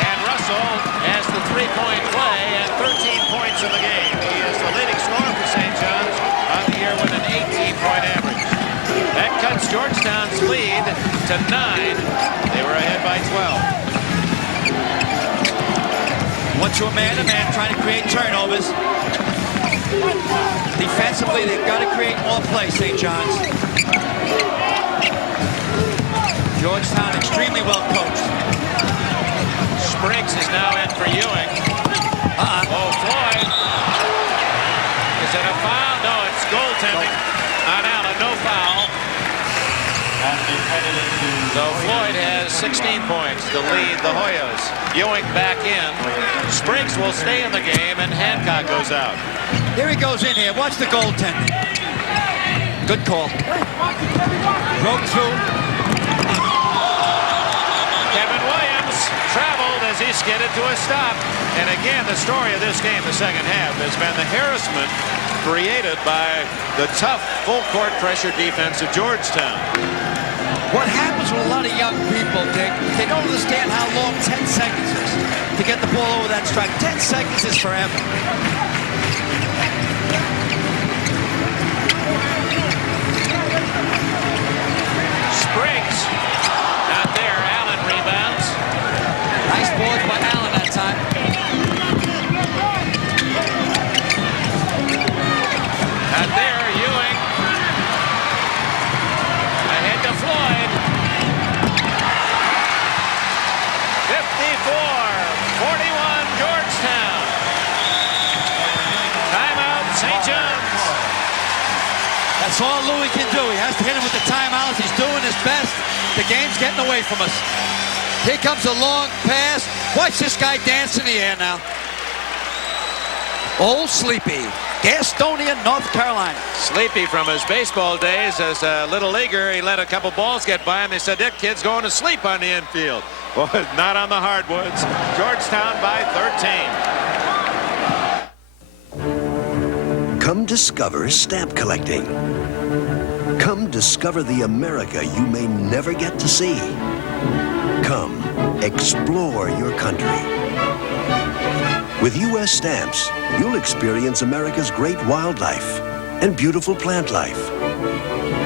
And Russell has the 3-point play and 13 points in the game. He is the leading scorer for St. John's on the year with an 18-point average. That cuts Georgetown's lead to 9. They were ahead by 12. Went to a man-to-man, trying to create turnovers. Defensively, they've got to create more play, St. John's. Georgetown extremely well coached. Spriggs is now in for Ewing. Oh, Floyd. Is it a foul? No, it's goaltending on Allen. No foul. So Floyd has 16 points to lead the Hoyas. Ewing back in. Spriggs will stay in the game, and Hancock goes out. Here he goes in here. Watch the goaltending. Good call. Broke through. Kevin Williams traveled as he skidded to a stop. And again, the story of this game, the second half, has been the harassment created by the tough full-court pressure defense of Georgetown. What happens with a lot of young people, Dick, they don't understand how long 10 seconds is to get the ball over that strike. 10 seconds is forever. Spriggs, not there. Allen rebounds. Nice boards by Allen that time. Not there. Ewing. Ahead to Floyd. 54-41 Georgetown. Timeout St. John's. That's all Louis can do. He has to hit him with the timeouts. He's doing his best. The game's getting away from us. Here comes a long pass. Watch this guy dance in the air now. Old Sleepy, Gastonia, North Carolina. Sleepy from his baseball days as a little leaguer. He let a couple balls get by him. They said, that kid's going to sleep on the infield. Well, not on the hardwoods. Georgetown by 13. Come discover stamp collecting. Come discover the America you may never get to see. Come explore your country. With U.S. stamps, you'll experience America's great wildlife and beautiful plant life.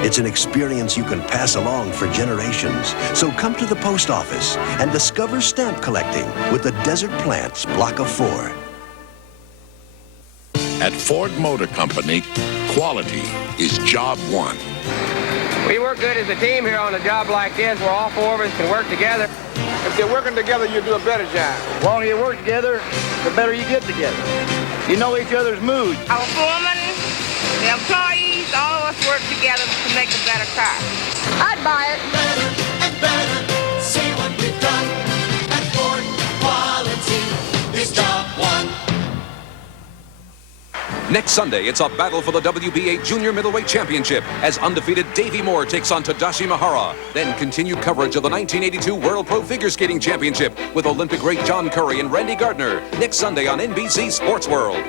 It's an experience you can pass along for generations. So come to the post office and discover stamp collecting with the Desert Plants Block of 4. At Ford Motor Company, quality is job one. We work good as a team here on a job like this where all 4 of us can work together. If you're working together, you do a better job. The longer you work together, the better you get together. You know each other's moods. Our foreman, the employees, all of us work together to make a better car. I'd buy it. Better and better. See what we've done. At Ford, quality is job one. Next Sunday, it's a battle for the WBA Junior Middleweight Championship as undefeated Davey Moore takes on Tadashi Mihara. Then continued coverage of the 1982 World Pro Figure Skating Championship with Olympic great John Curry and Randy Gardner. Next Sunday on NBC Sports World.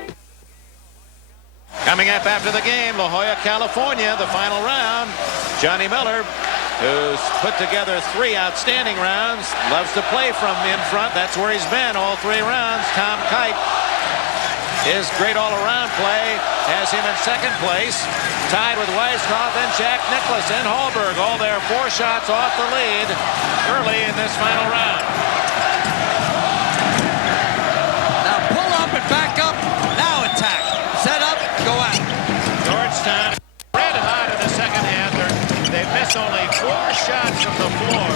Coming up after the game, La Jolla, California, the final round. Johnny Miller, who's put together 3 outstanding rounds, loves to play from in front. That's where he's been all 3 rounds. Tom Kite, his great all-around play has him in second place, tied with Weiskopf and Jack Nicklaus and Hallberg. All their 4 shots off the lead early in this final round. Now pull up and back up. Now attack. Set up, go out. Georgetown red hot in the second half. They've missed only 4 shots from the floor,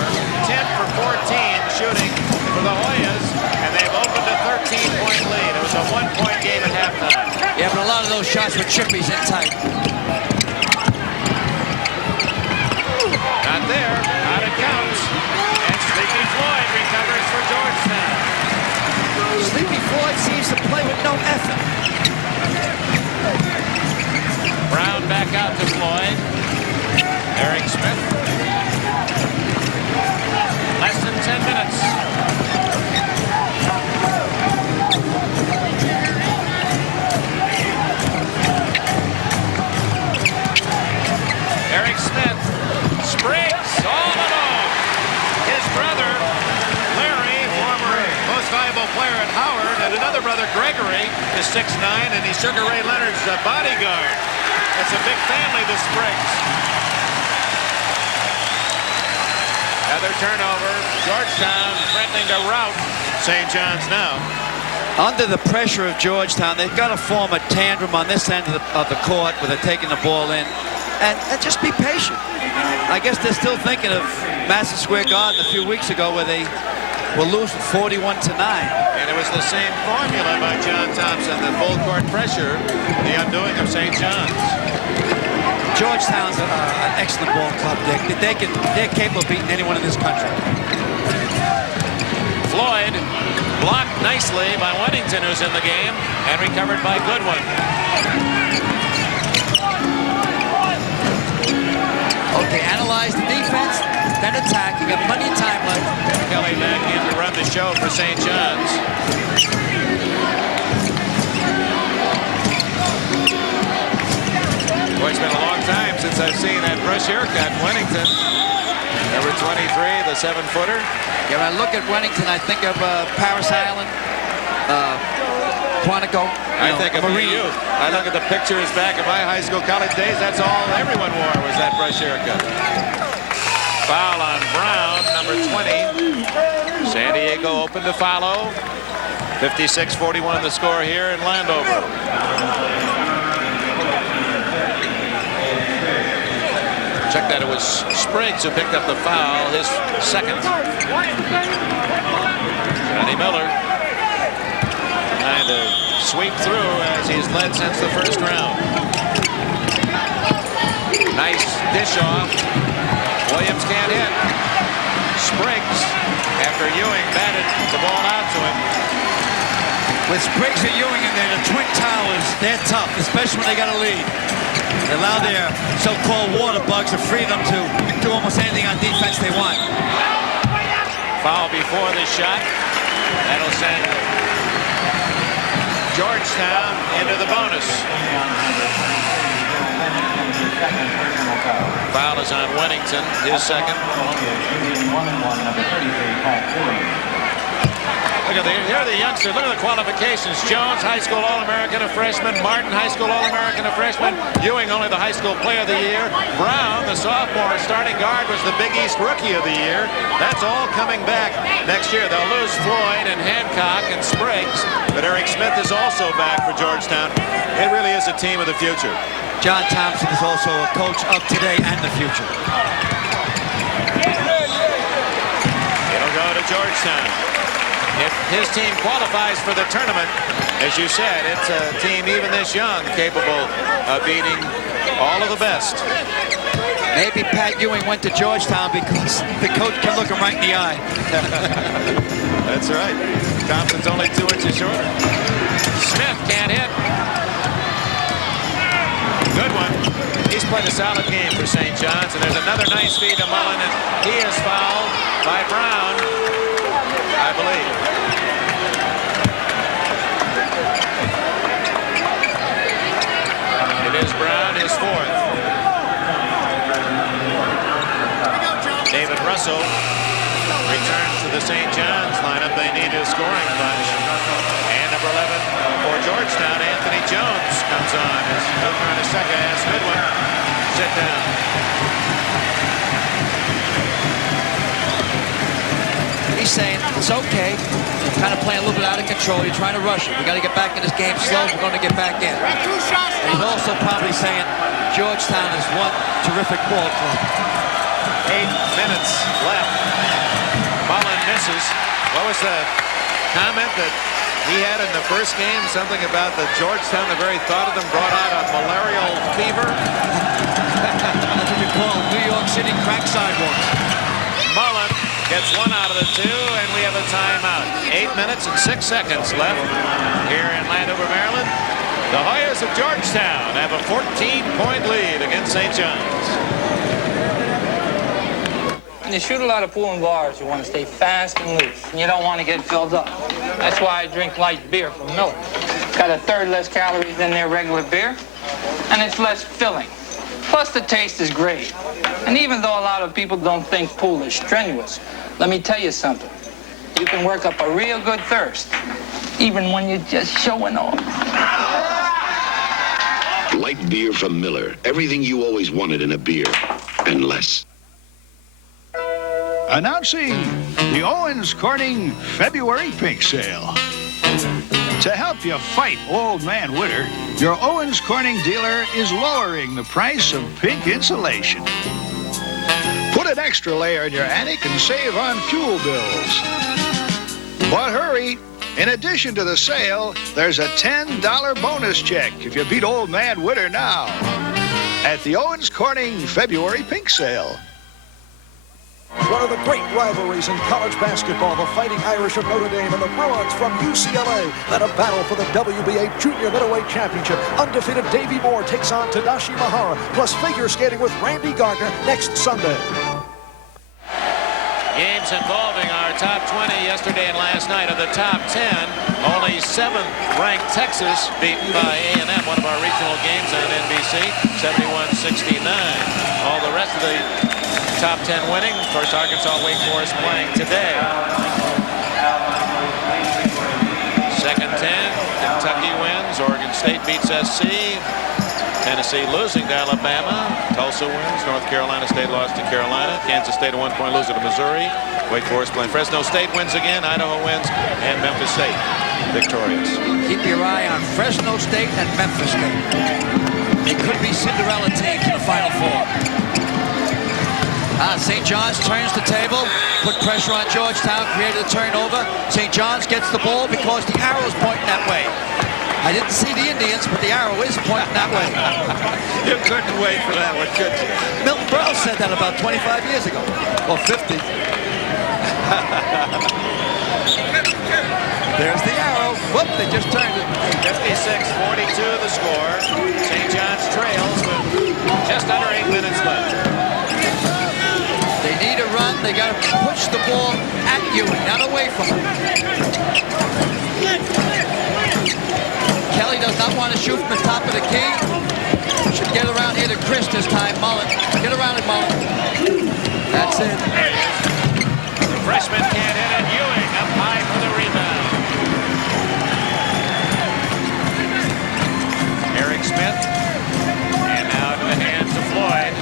10 for 14 shooting for the Hoyas, and they've opened a 13-point lead. It was a 1-point game at halftime. Yeah, but a lot of those shots were chippies in tight. Not there. Out it comes. And Sleepy Floyd recovers for Georgetown. Sleepy Floyd seems to play with no effort. Brown back out to Floyd. Eric Smith. Less than 10 minutes. Eric Smith. Spriggs all alone. His brother, Larry, former most valuable player at Howard, and another brother, Gregory, is 6'9", and he's Sugar Ray Leonard's bodyguard. That's a big family, the Spriggs. Another turnover. Georgetown threatening to rout St. John's now. Under the pressure of Georgetown, they've got to form a tantrum on this end of the court where they're taking the ball in. And just be patient. I guess they're still thinking of Madison Square Garden a few weeks ago where they were losing 41-9. And it was the same formula by John Thompson, the full court pressure, the undoing of St. John's. Georgetown's an excellent ball club, Dick. They're capable of beating anyone in this country. Floyd blocked nicely by Weddington, who's in the game, and recovered by Goodwin. Okay, analyze the defense, then attack. You got plenty of time left. Kelly back in to run the show for St. John's. Boy, it's been a long time since I've seen that brush haircut. Weddington, number 23, the 7-footer. Yeah, when I look at Weddington, I think of Paris Island, Quantico. I think of you. I look at the pictures back in my high school, college days. That's all everyone wore was that brush haircut. Foul on Brown, number 20. San Diego open to follow. 56-41 the score here in Landover. Check that, it was Spriggs who picked up the foul, his second. Johnny Miller trying to sweep through as he's led since the first round. Nice dish off. Williams can't hit. Spriggs, after Ewing batted the ball out to him. With Spriggs and Ewing in there, the Twin Towers, they're tough, especially when they got a lead. They allow their so-called water bugs to free them to do almost anything on defense they want. Foul before the shot. That'll send Georgetown into the bonus. Foul is on Weddington, his second. Look at here are the youngsters. Look at the qualifications. Jones, high school All-American, a freshman. Martin, high school All-American, a freshman. Ewing, only the high school player of the year. Brown, the sophomore starting guard, was the Big East Rookie of the Year. That's all coming back next year. They'll lose Floyd and Hancock and Spriggs, but Eric Smith is also back for Georgetown. It really is a team of the future. John Thompson is also a coach of today and the future. It'll go to Georgetown. If his team qualifies for the tournament, as you said, it's a team even this young capable of beating all of the best. Maybe Pat Ewing went to Georgetown because the coach can look him right in the eye. That's right. Thompson's only 2 inches shorter. Smith can't hit. He's played a solid game for St. John's, and there's another nice feed to Mullen, and he is fouled by Brown, I believe. It is Brown, his fourth. David Russell returns to the St. John's lineup. They need a scoring punch. And number 11 for Georgetown, Anthony Jones comes on as Hooker and Aseka asks Goodwin, sit down. He's saying it's okay. Kind of playing a little bit out of control. You're trying to rush it. We got to get back in this game slow. We're going to get back in. And he's also probably saying Georgetown is one terrific ball club. 8 minutes left. Mullen misses. What was the comment that he had in the first game? Something about the Georgetown, the very thought of them brought out a malarial fever. That's what we call New York City crack sidewalks. Mullen gets 1 out of the 2, and we have a timeout. 8 minutes and 6 seconds left here in Landover, Maryland. The Hoyas of Georgetown have a 14-point lead against St. John's. When you shoot a lot of pool and bars, you want to stay fast and loose. And you don't want to get filled up. That's why I drink light beer from Miller. It's got 1/3 less calories than their regular beer, and it's less filling. Plus, the taste is great. And even though a lot of people don't think pool is strenuous, let me tell you something. You can work up a real good thirst, even when you're just showing off. Light beer from Miller. Everything you always wanted in a beer, and less. Announcing the Owens Corning February Pink Sale. To help you fight old man winter, your Owens Corning dealer is lowering the price of pink insulation. Put an extra layer in your attic and save on fuel bills. But hurry, in addition to the sale, there's a $10 bonus check if you beat old man winter now at the Owens Corning February Pink Sale. One of the great rivalries in college basketball, the Fighting Irish of Notre Dame and the Bruins from UCLA, then a battle for the WBA Junior Middleweight Championship. Undefeated Davey Moore takes on Tadashi Mahara, plus figure skating with Randy Gardner next Sunday. Games involving our top 20 yesterday and last night. Of the top 10, only 7th-ranked Texas beaten by A&M, one of our regional games on NBC, 71-69. All the rest of the top 10 winning. Of course, Arkansas, Wake Forest playing today. Second 10, Kentucky wins. Oregon State beats SC. Tennessee losing to Alabama. Tulsa wins. North Carolina State lost to Carolina. Kansas State a 1-point loser to Missouri. Wake Forest playing. Fresno State wins again. Idaho wins. And Memphis State victorious. Keep your eye on Fresno State and Memphis State. They could be Cinderella teams in the Final Four. St. John's turns the table, put pressure on Georgetown, created a turnover. St. John's gets the ball because the arrow's pointing that way. I didn't see the Indians, but the arrow is pointing that way. You couldn't wait for that one, could you? Milton Berle said that about 25 years ago, or 50. There's the arrow. Whoop, they just turned it. 56-42 the score. St. John's trails with just under 8 minutes left. They need a run. They got to push the ball at Ewing, not away from him. Kelly does not want to shoot from the top of the key. Should get around here to Chris this time. Mullen. Get around it, Mullen. That's it. There it is. The freshman can't hit it. Ewing up high for the rebound. Eric Smith. And now to the hands of Floyd.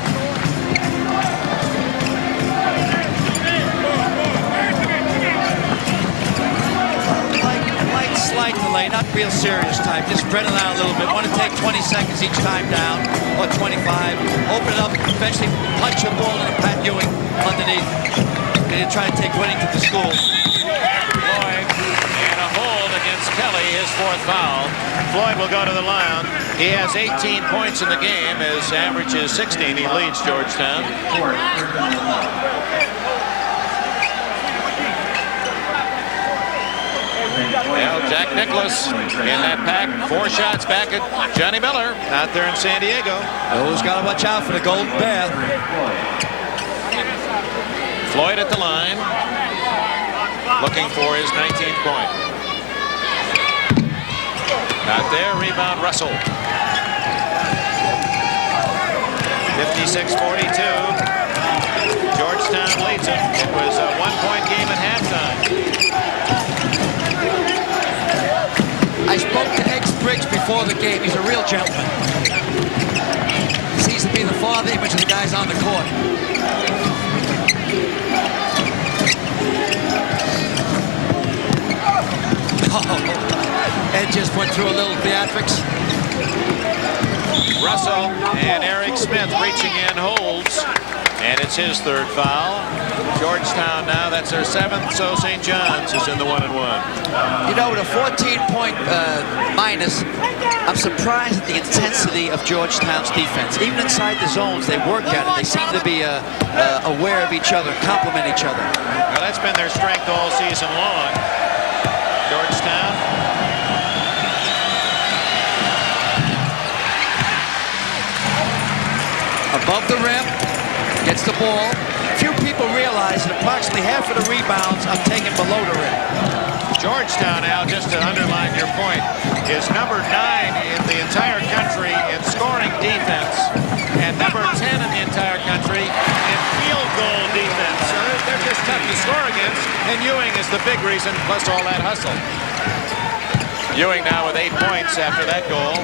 Slight delay, not real serious time. Just spread it out a little bit. Want to take 20 seconds each time down, or 25. Open it up, eventually punch a ball into Pat Ewing underneath. And you try to take winning to the school. Floyd and a hold against Kelly, his 4th foul. Floyd will go to the line. He has 18 points in the game. His average is 16. He leads Georgetown. Well, Jack Nicklaus in that pack. 4 shots back at Johnny Miller out there in San Diego. Always got to watch out for the Golden Bear. Floyd at the line, looking for his 19th point. Not there. Rebound, Russell. 56-42. Georgetown leads it. It was a 1-point game at halftime. I spoke to Briggs before the game. He's a real gentleman. Seems to be the father image of the guys on the court. Oh, Ed just went through a little theatrics. Russell and Eric Smith reaching in, holds, and it's his 3rd foul. Georgetown now, that's their 7th, so St. John's is in the 1-and-1. You know, with a 14-point minus, I'm surprised at the intensity of Georgetown's defense. Even inside the zones, they work at it. They seem to be aware of each other, complement each other. Well, that's been their strength all season long. Georgetown. Above the rim, gets the ball. Few people realize that approximately half of the rebounds are taken below the rim. Georgetown, Al, just to underline your point, is number 9 in the entire country in scoring defense and number 10 in the entire country in field goal defense. So they're just tough to score against, and Ewing is the big reason, plus all that hustle. Ewing now with 8 points after that goal.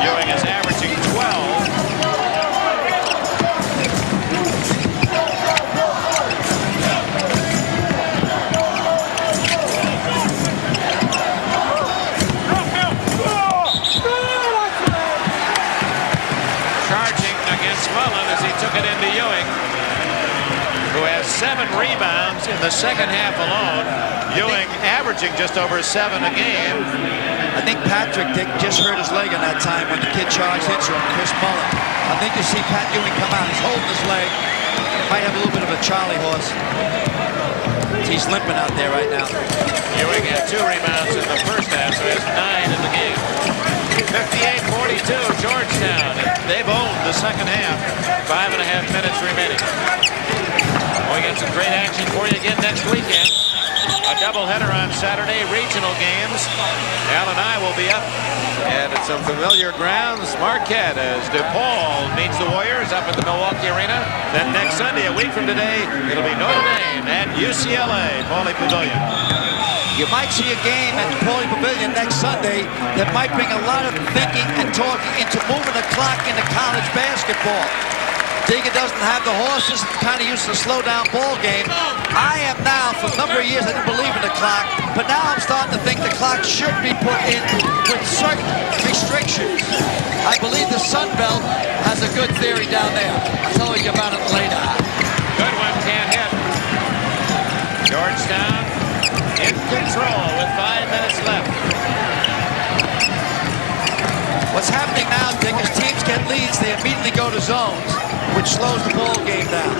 Ewing is averaging 12. Charging against Mullen as he took it into Ewing, who has 7 rebounds in the second half alone. Ewing averaging just over 7 a game. I think Patrick Dick just hurt his leg on that time when the kid charged into him, Chris Mullen. I think you see Pat Ewing come out. He's holding his leg. Might have a little bit of a Charlie horse. He's limping out there right now. Ewing had 2 rebounds in the first half, so he has 9 in the game. 58-42, Georgetown. They've owned the second half. 5.5 minutes remaining. We got some great action for you again next weekend. A doubleheader on Saturday, regional games. Al and I will be up and at some familiar grounds, Marquette, as DePaul meets the Warriors up at the Milwaukee Arena. Then next Sunday, a week from today, it'll be Notre Dame at UCLA, Pauley Pavilion. You might see a game at the Pauley Pavilion next Sunday that might bring a lot of thinking and talking into moving the clock into college basketball. Digger doesn't have the horses, kind of used to slow down ball game. I am now, for a number of years, I didn't believe in the clock, but now I'm starting to think the clock should be put in with certain restrictions. I believe the Sun Belt has a good theory down there. I'll tell you about it later. Good one, can't hit. Georgetown in control with 5 minutes left. What's happening now, Dick, is teams get leads, they immediately go to zones, which slows the ball game down.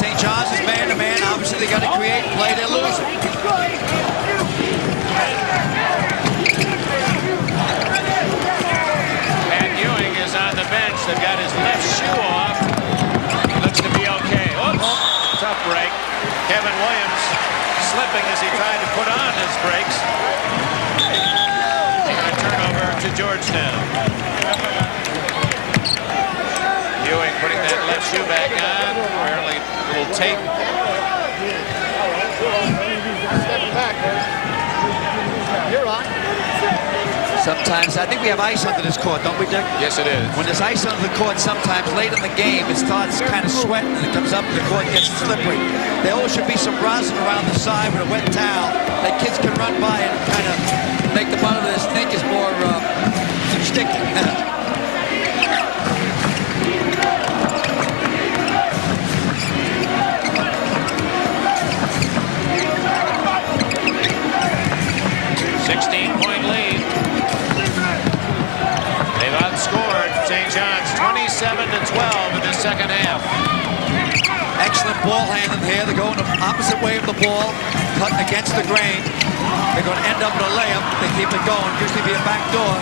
St. John's is man-to-man. Obviously, they got to create play. They're losing. Pat Ewing is on the bench. They've got his left shoe off. He looks to be okay. Oops, tough break. Kevin Williams slipping as he tried to put on his brakes. And a turnover to Georgetown. Ewing putting that left shoe back on. Apparently a little tape. You're on. Sometimes, I think we have ice under this court, don't we, Dick? Yes, it is. When there's ice under the court, sometimes late in the game, it starts kind of sweating and it comes up and the court gets slippery. There always should be some rosin around the side with a wet towel that kids can run by and kind of make the bottom of this sneakers more sticky. 16-point lead. They've outscored St. John's 27-12 in the second half. excellent ball handling here. They're going the opposite way of the ball, cutting against the grain. They're going to end up with a layup. They keep it going. Usually be a back door.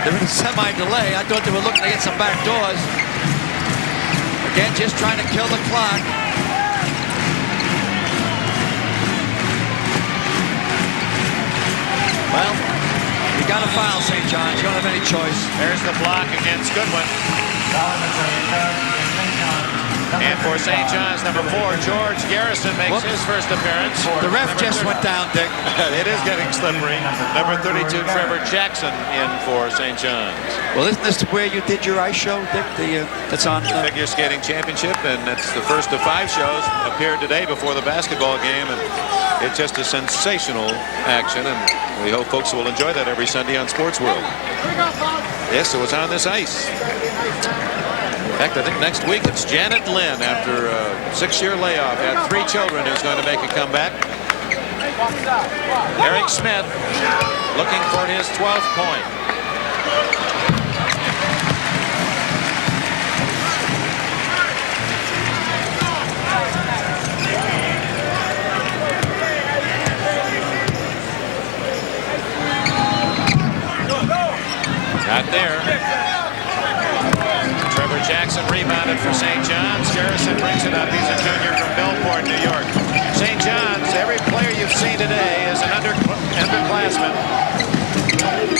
They're in a semi-delay. I thought they were looking to get some back doors. Again, just trying to kill the clock. Well, you got to foul St. John's. You don't have any choice. There's the block against Goodwin. And for St. John's, number 4, George Garrison makes his first appearance. The ref just went down, Dick. It is getting slippery. Number 32, Trevor Jackson, in for St. John's. Well, isn't this where you did your ice show, Dick? That's on the Figure Skating Championship, and it's the first of 5 shows appeared today before the basketball game, and it's just a sensational action, and we hope folks will enjoy that every Sunday on Sports World. Yes, it was on this ice. In fact, I think next week it's Janet Lynn, after a 6-year layoff, had 3 children, who's going to make a comeback. Eric Smith looking for his 12th point. Not there. Trevor Jackson rebounded for St. John's. Garrison brings it up. He's a junior from Bellport, New York. St. John's, every player you've seen today is an underclassman.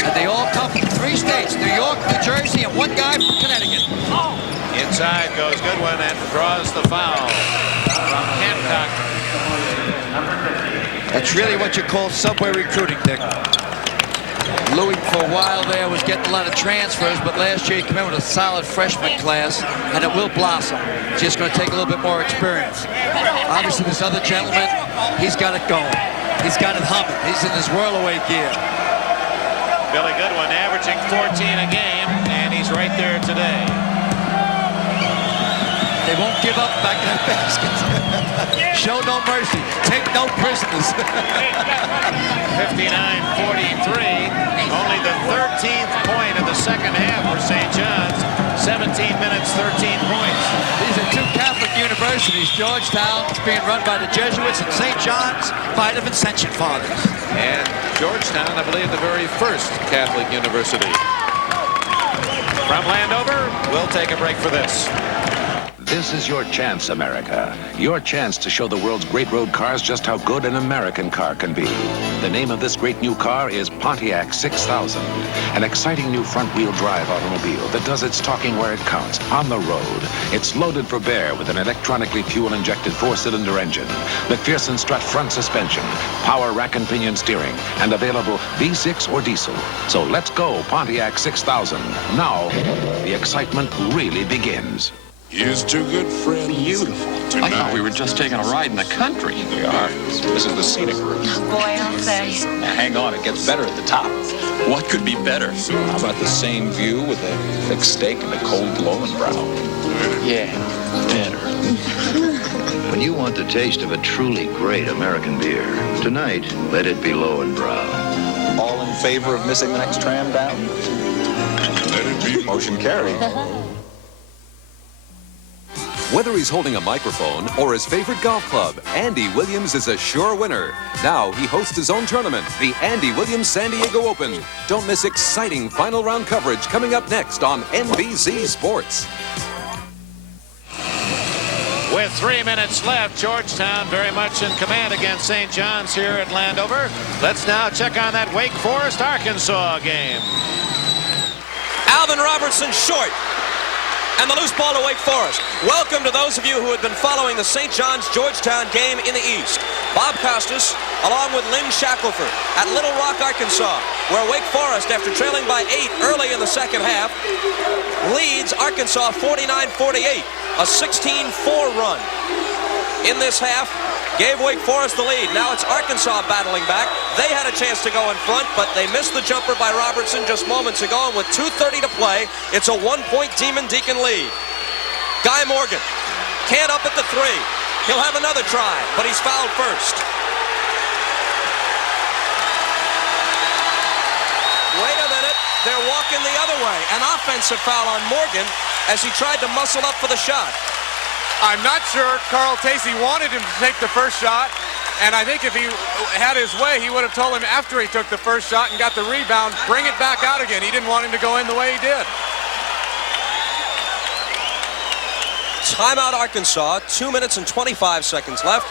And they all come from 3 states, New York, New Jersey, and 1 guy from Connecticut. Inside goes Goodwin and draws the foul from Hancock. That's really what you call subway recruiting, Dick. Louis, for a while there, was getting a lot of transfers, but last year he came in with a solid freshman class, and it will blossom. It's just going to take a little bit more experience. Obviously, this other gentleman, he's got it going. He's got it humming. He's in his whirlaway gear. Billy Goodwin averaging 14 a game, and he's right there today. They won't give up back in that basket. Show no mercy. Take no prisoners. 59-43. Only the 13th point in the second half for St. John's. 17 minutes, 13 points. These are 2 Catholic universities. Georgetown is being run by the Jesuits, and St. John's by the Vincentian Fathers. And Georgetown, I believe, the very first Catholic university. From Landover, we'll take a break for this. This is your chance, America. Your chance to show the world's great road cars just how good an American car can be. The name of this great new car is Pontiac 6000, an exciting new front-wheel drive automobile that does its talking where it counts, on the road. It's loaded for bear with an electronically fuel-injected 4-cylinder engine, McPherson strut front suspension, power rack and pinion steering, and available V6 or diesel. So let's go, Pontiac 6000. Now, the excitement really begins. Here's to good friends. Beautiful. I thought we were just taking a ride in the country. We are. This is the scenic route. Boy, I'll say. Now, hang on, it gets better at the top. What could be better? How about the same view with a thick steak and a cold Lowenbrow? Yeah, better. When you want the taste of a truly great American beer, tonight, let it be Lowenbrow. All in favor of missing the next tram down? Let it be. Motion carried. Whether he's holding a microphone or his favorite golf club, Andy Williams is a sure winner. Now he hosts his own tournament, the Andy Williams San Diego Open. Don't miss exciting final round coverage coming up next on NBC Sports. With 3 minutes left, Georgetown very much in command against St. John's here at Landover. Let's now check on that Wake Forest, Arkansas game. Alvin Robertson short. And the loose ball to Wake Forest. Welcome to those of you who have been following the St. John's Georgetown game in the East. Bob Costas, along with Lynn Shackelford at Little Rock, Arkansas, where Wake Forest, after trailing by 8 early in the second half, leads Arkansas 49-48, a 16-4 run. In this half, gave Wake Forest the lead. Now it's Arkansas battling back. They had a chance to go in front, but they missed the jumper by Robertson just moments ago, and with 2:30 to play, it's a 1-point Demon Deacon lead. Guy Morgan Can't up at the 3. He'll have another try, but he's fouled first. Wait a minute. They're walking the other way. An offensive foul on Morgan as he tried to muscle up for the shot. I'm not sure Carl Tacey wanted him to take the first shot, and I think if he had his way, he would have told him after he took the first shot and got the rebound, bring it back out again. He didn't want him to go in the way he did. Timeout Arkansas, 2 minutes and 25 seconds left.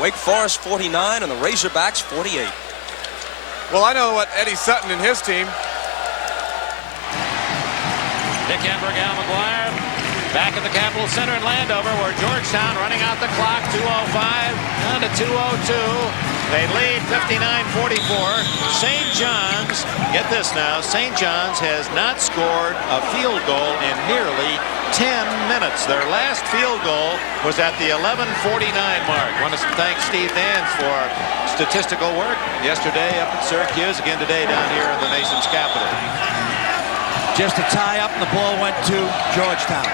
Wake Forest 49 and the Razorbacks 48. Well, I know what Eddie Sutton and his team. Dick Enberg, Al McGuire, back at the Capitol Center in Landover, where Georgetown running out the clock, 2:05 down to 2:02. They lead 59-44. St. John's, get this now, St. John's has not scored a field goal in nearly 10 minutes. Their last field goal was at the 11:49 mark. I want to thank Steve Dance for statistical work yesterday up at Syracuse, again today down here in the nation's capital. Just a tie-up, and the ball went to Georgetown.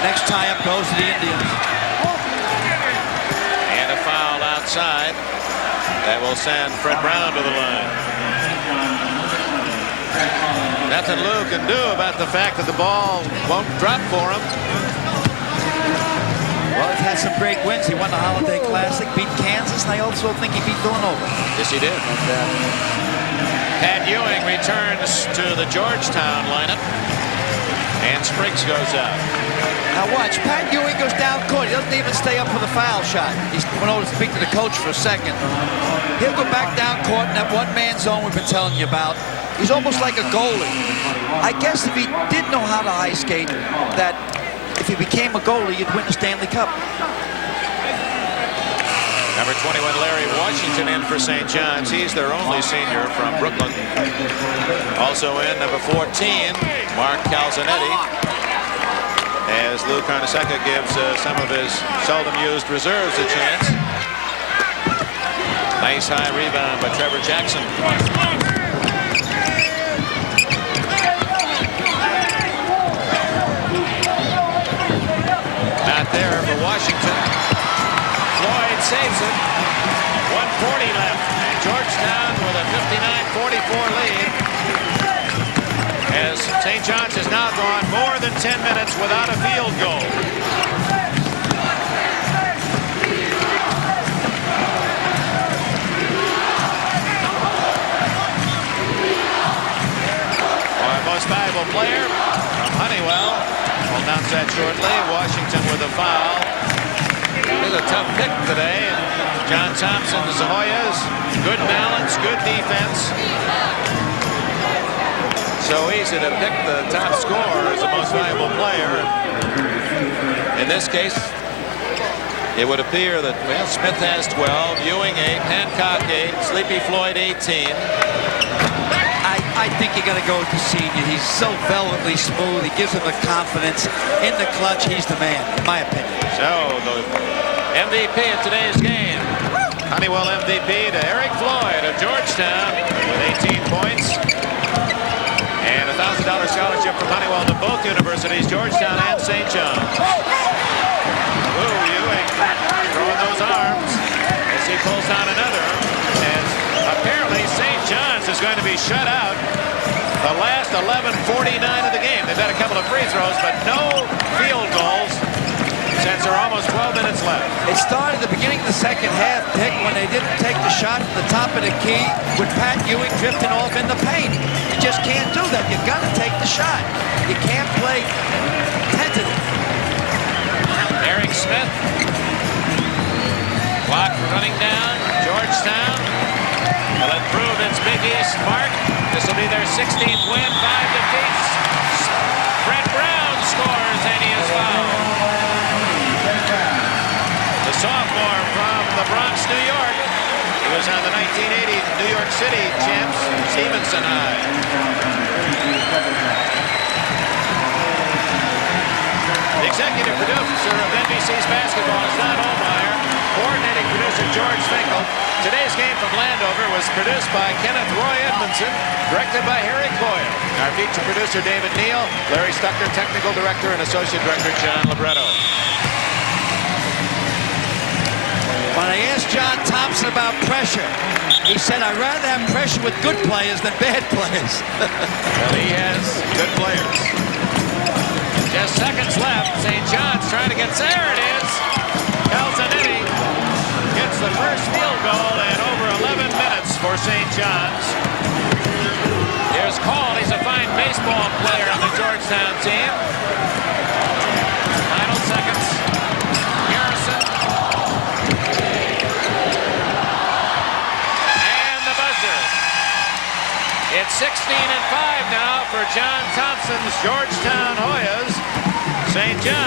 Next tie-up goes to the Indians. And a foul outside. That will send Fred Brown to the line. Nothing Lou can do about the fact that the ball won't drop for him. Well, he's had some great wins. He won the Holiday Classic, beat Kansas, and I also think he beat Villanova. Yes, he did. Pat Ewing returns to the Georgetown lineup, and Spriggs goes out. Now watch, Pat Ewing goes down court. He doesn't even stay up for the foul shot. He went over to speak to the coach for a second. He'll go back down court in that one-man zone we've been telling you about. He's almost like a goalie. I guess if he did know how to ice skate, that if he became a goalie, you'd win the Stanley Cup. Number 21, Larry Washington, in for St. John's. He's their only senior from Brooklyn. Also in, number 14, Mark Calzanetti, as Lou Carnesecca gives some of his seldom-used reserves a chance. Nice high rebound by Trevor Jackson. Not there for Washington. Floyd saves it. 1:40 left. And Georgetown with a 59-44 lead. As St. John's has now gone more than 10 minutes without a field goal. Our most valuable player from Honeywell. We'll announce that shortly. Washington with a foul. It's a tough pick today. John Thompson's Hoyas. Good balance, good defense. So easy to pick the top scorer as the most valuable player. In this case, it would appear that, well, Smith has 12, Ewing 8, Hancock 8, Sleepy Floyd 18. I think you got to go with the senior. He's so velvetly smooth. He gives him the confidence. In the clutch, he's the man, in my opinion. So the MVP of today's game, Honeywell MVP to Eric Floyd of Georgetown with 18 points. And a $1,000 scholarship from Honeywell to both universities, Georgetown and St. John's. Woo, Ewing throwing those arms as he pulls down another. As apparently St. John's is going to be shut out the last 11:49 of the game. They've had a couple of free throws, but no field goals since there are almost 12 minutes left. It started at the beginning of the second half, Dick, when they didn't take the shot at the top of the key with Pat Ewing drifting off in the paint. You just can't do that. You've got to take the shot. You can't play tentative. Eric Smith. Clock running down. Georgetown will improve its Big East mark. This will be their 16th win, 5 defeats. Fred Brown scores and he is fouled. The sophomore from the Bronx, New York. He was on the 1980 New York City champs, Stevenson High. The executive producer of NBC's basketball is Don Ohlmeyer. Coordinating producer George Finkel. Today's game from Landover was produced by Kenneth Roy Edmondson, directed by Harry Coyle. Our feature producer David Neal, Larry Stucker, technical director and associate director John Libretto. When I asked John Thompson about pressure, he said, I'd rather have pressure with good players than bad players. Well, he has good players. Just seconds left. St. John's trying to get, there it is. Calzanetti gets the first field goal in over 11 minutes for St. John's. Here's Call. He's a fine baseball player on the Georgetown team. Final seconds. Garrison. And the buzzer. It's 16-5 now for John Thompson's Georgetown Hoyas. St. John's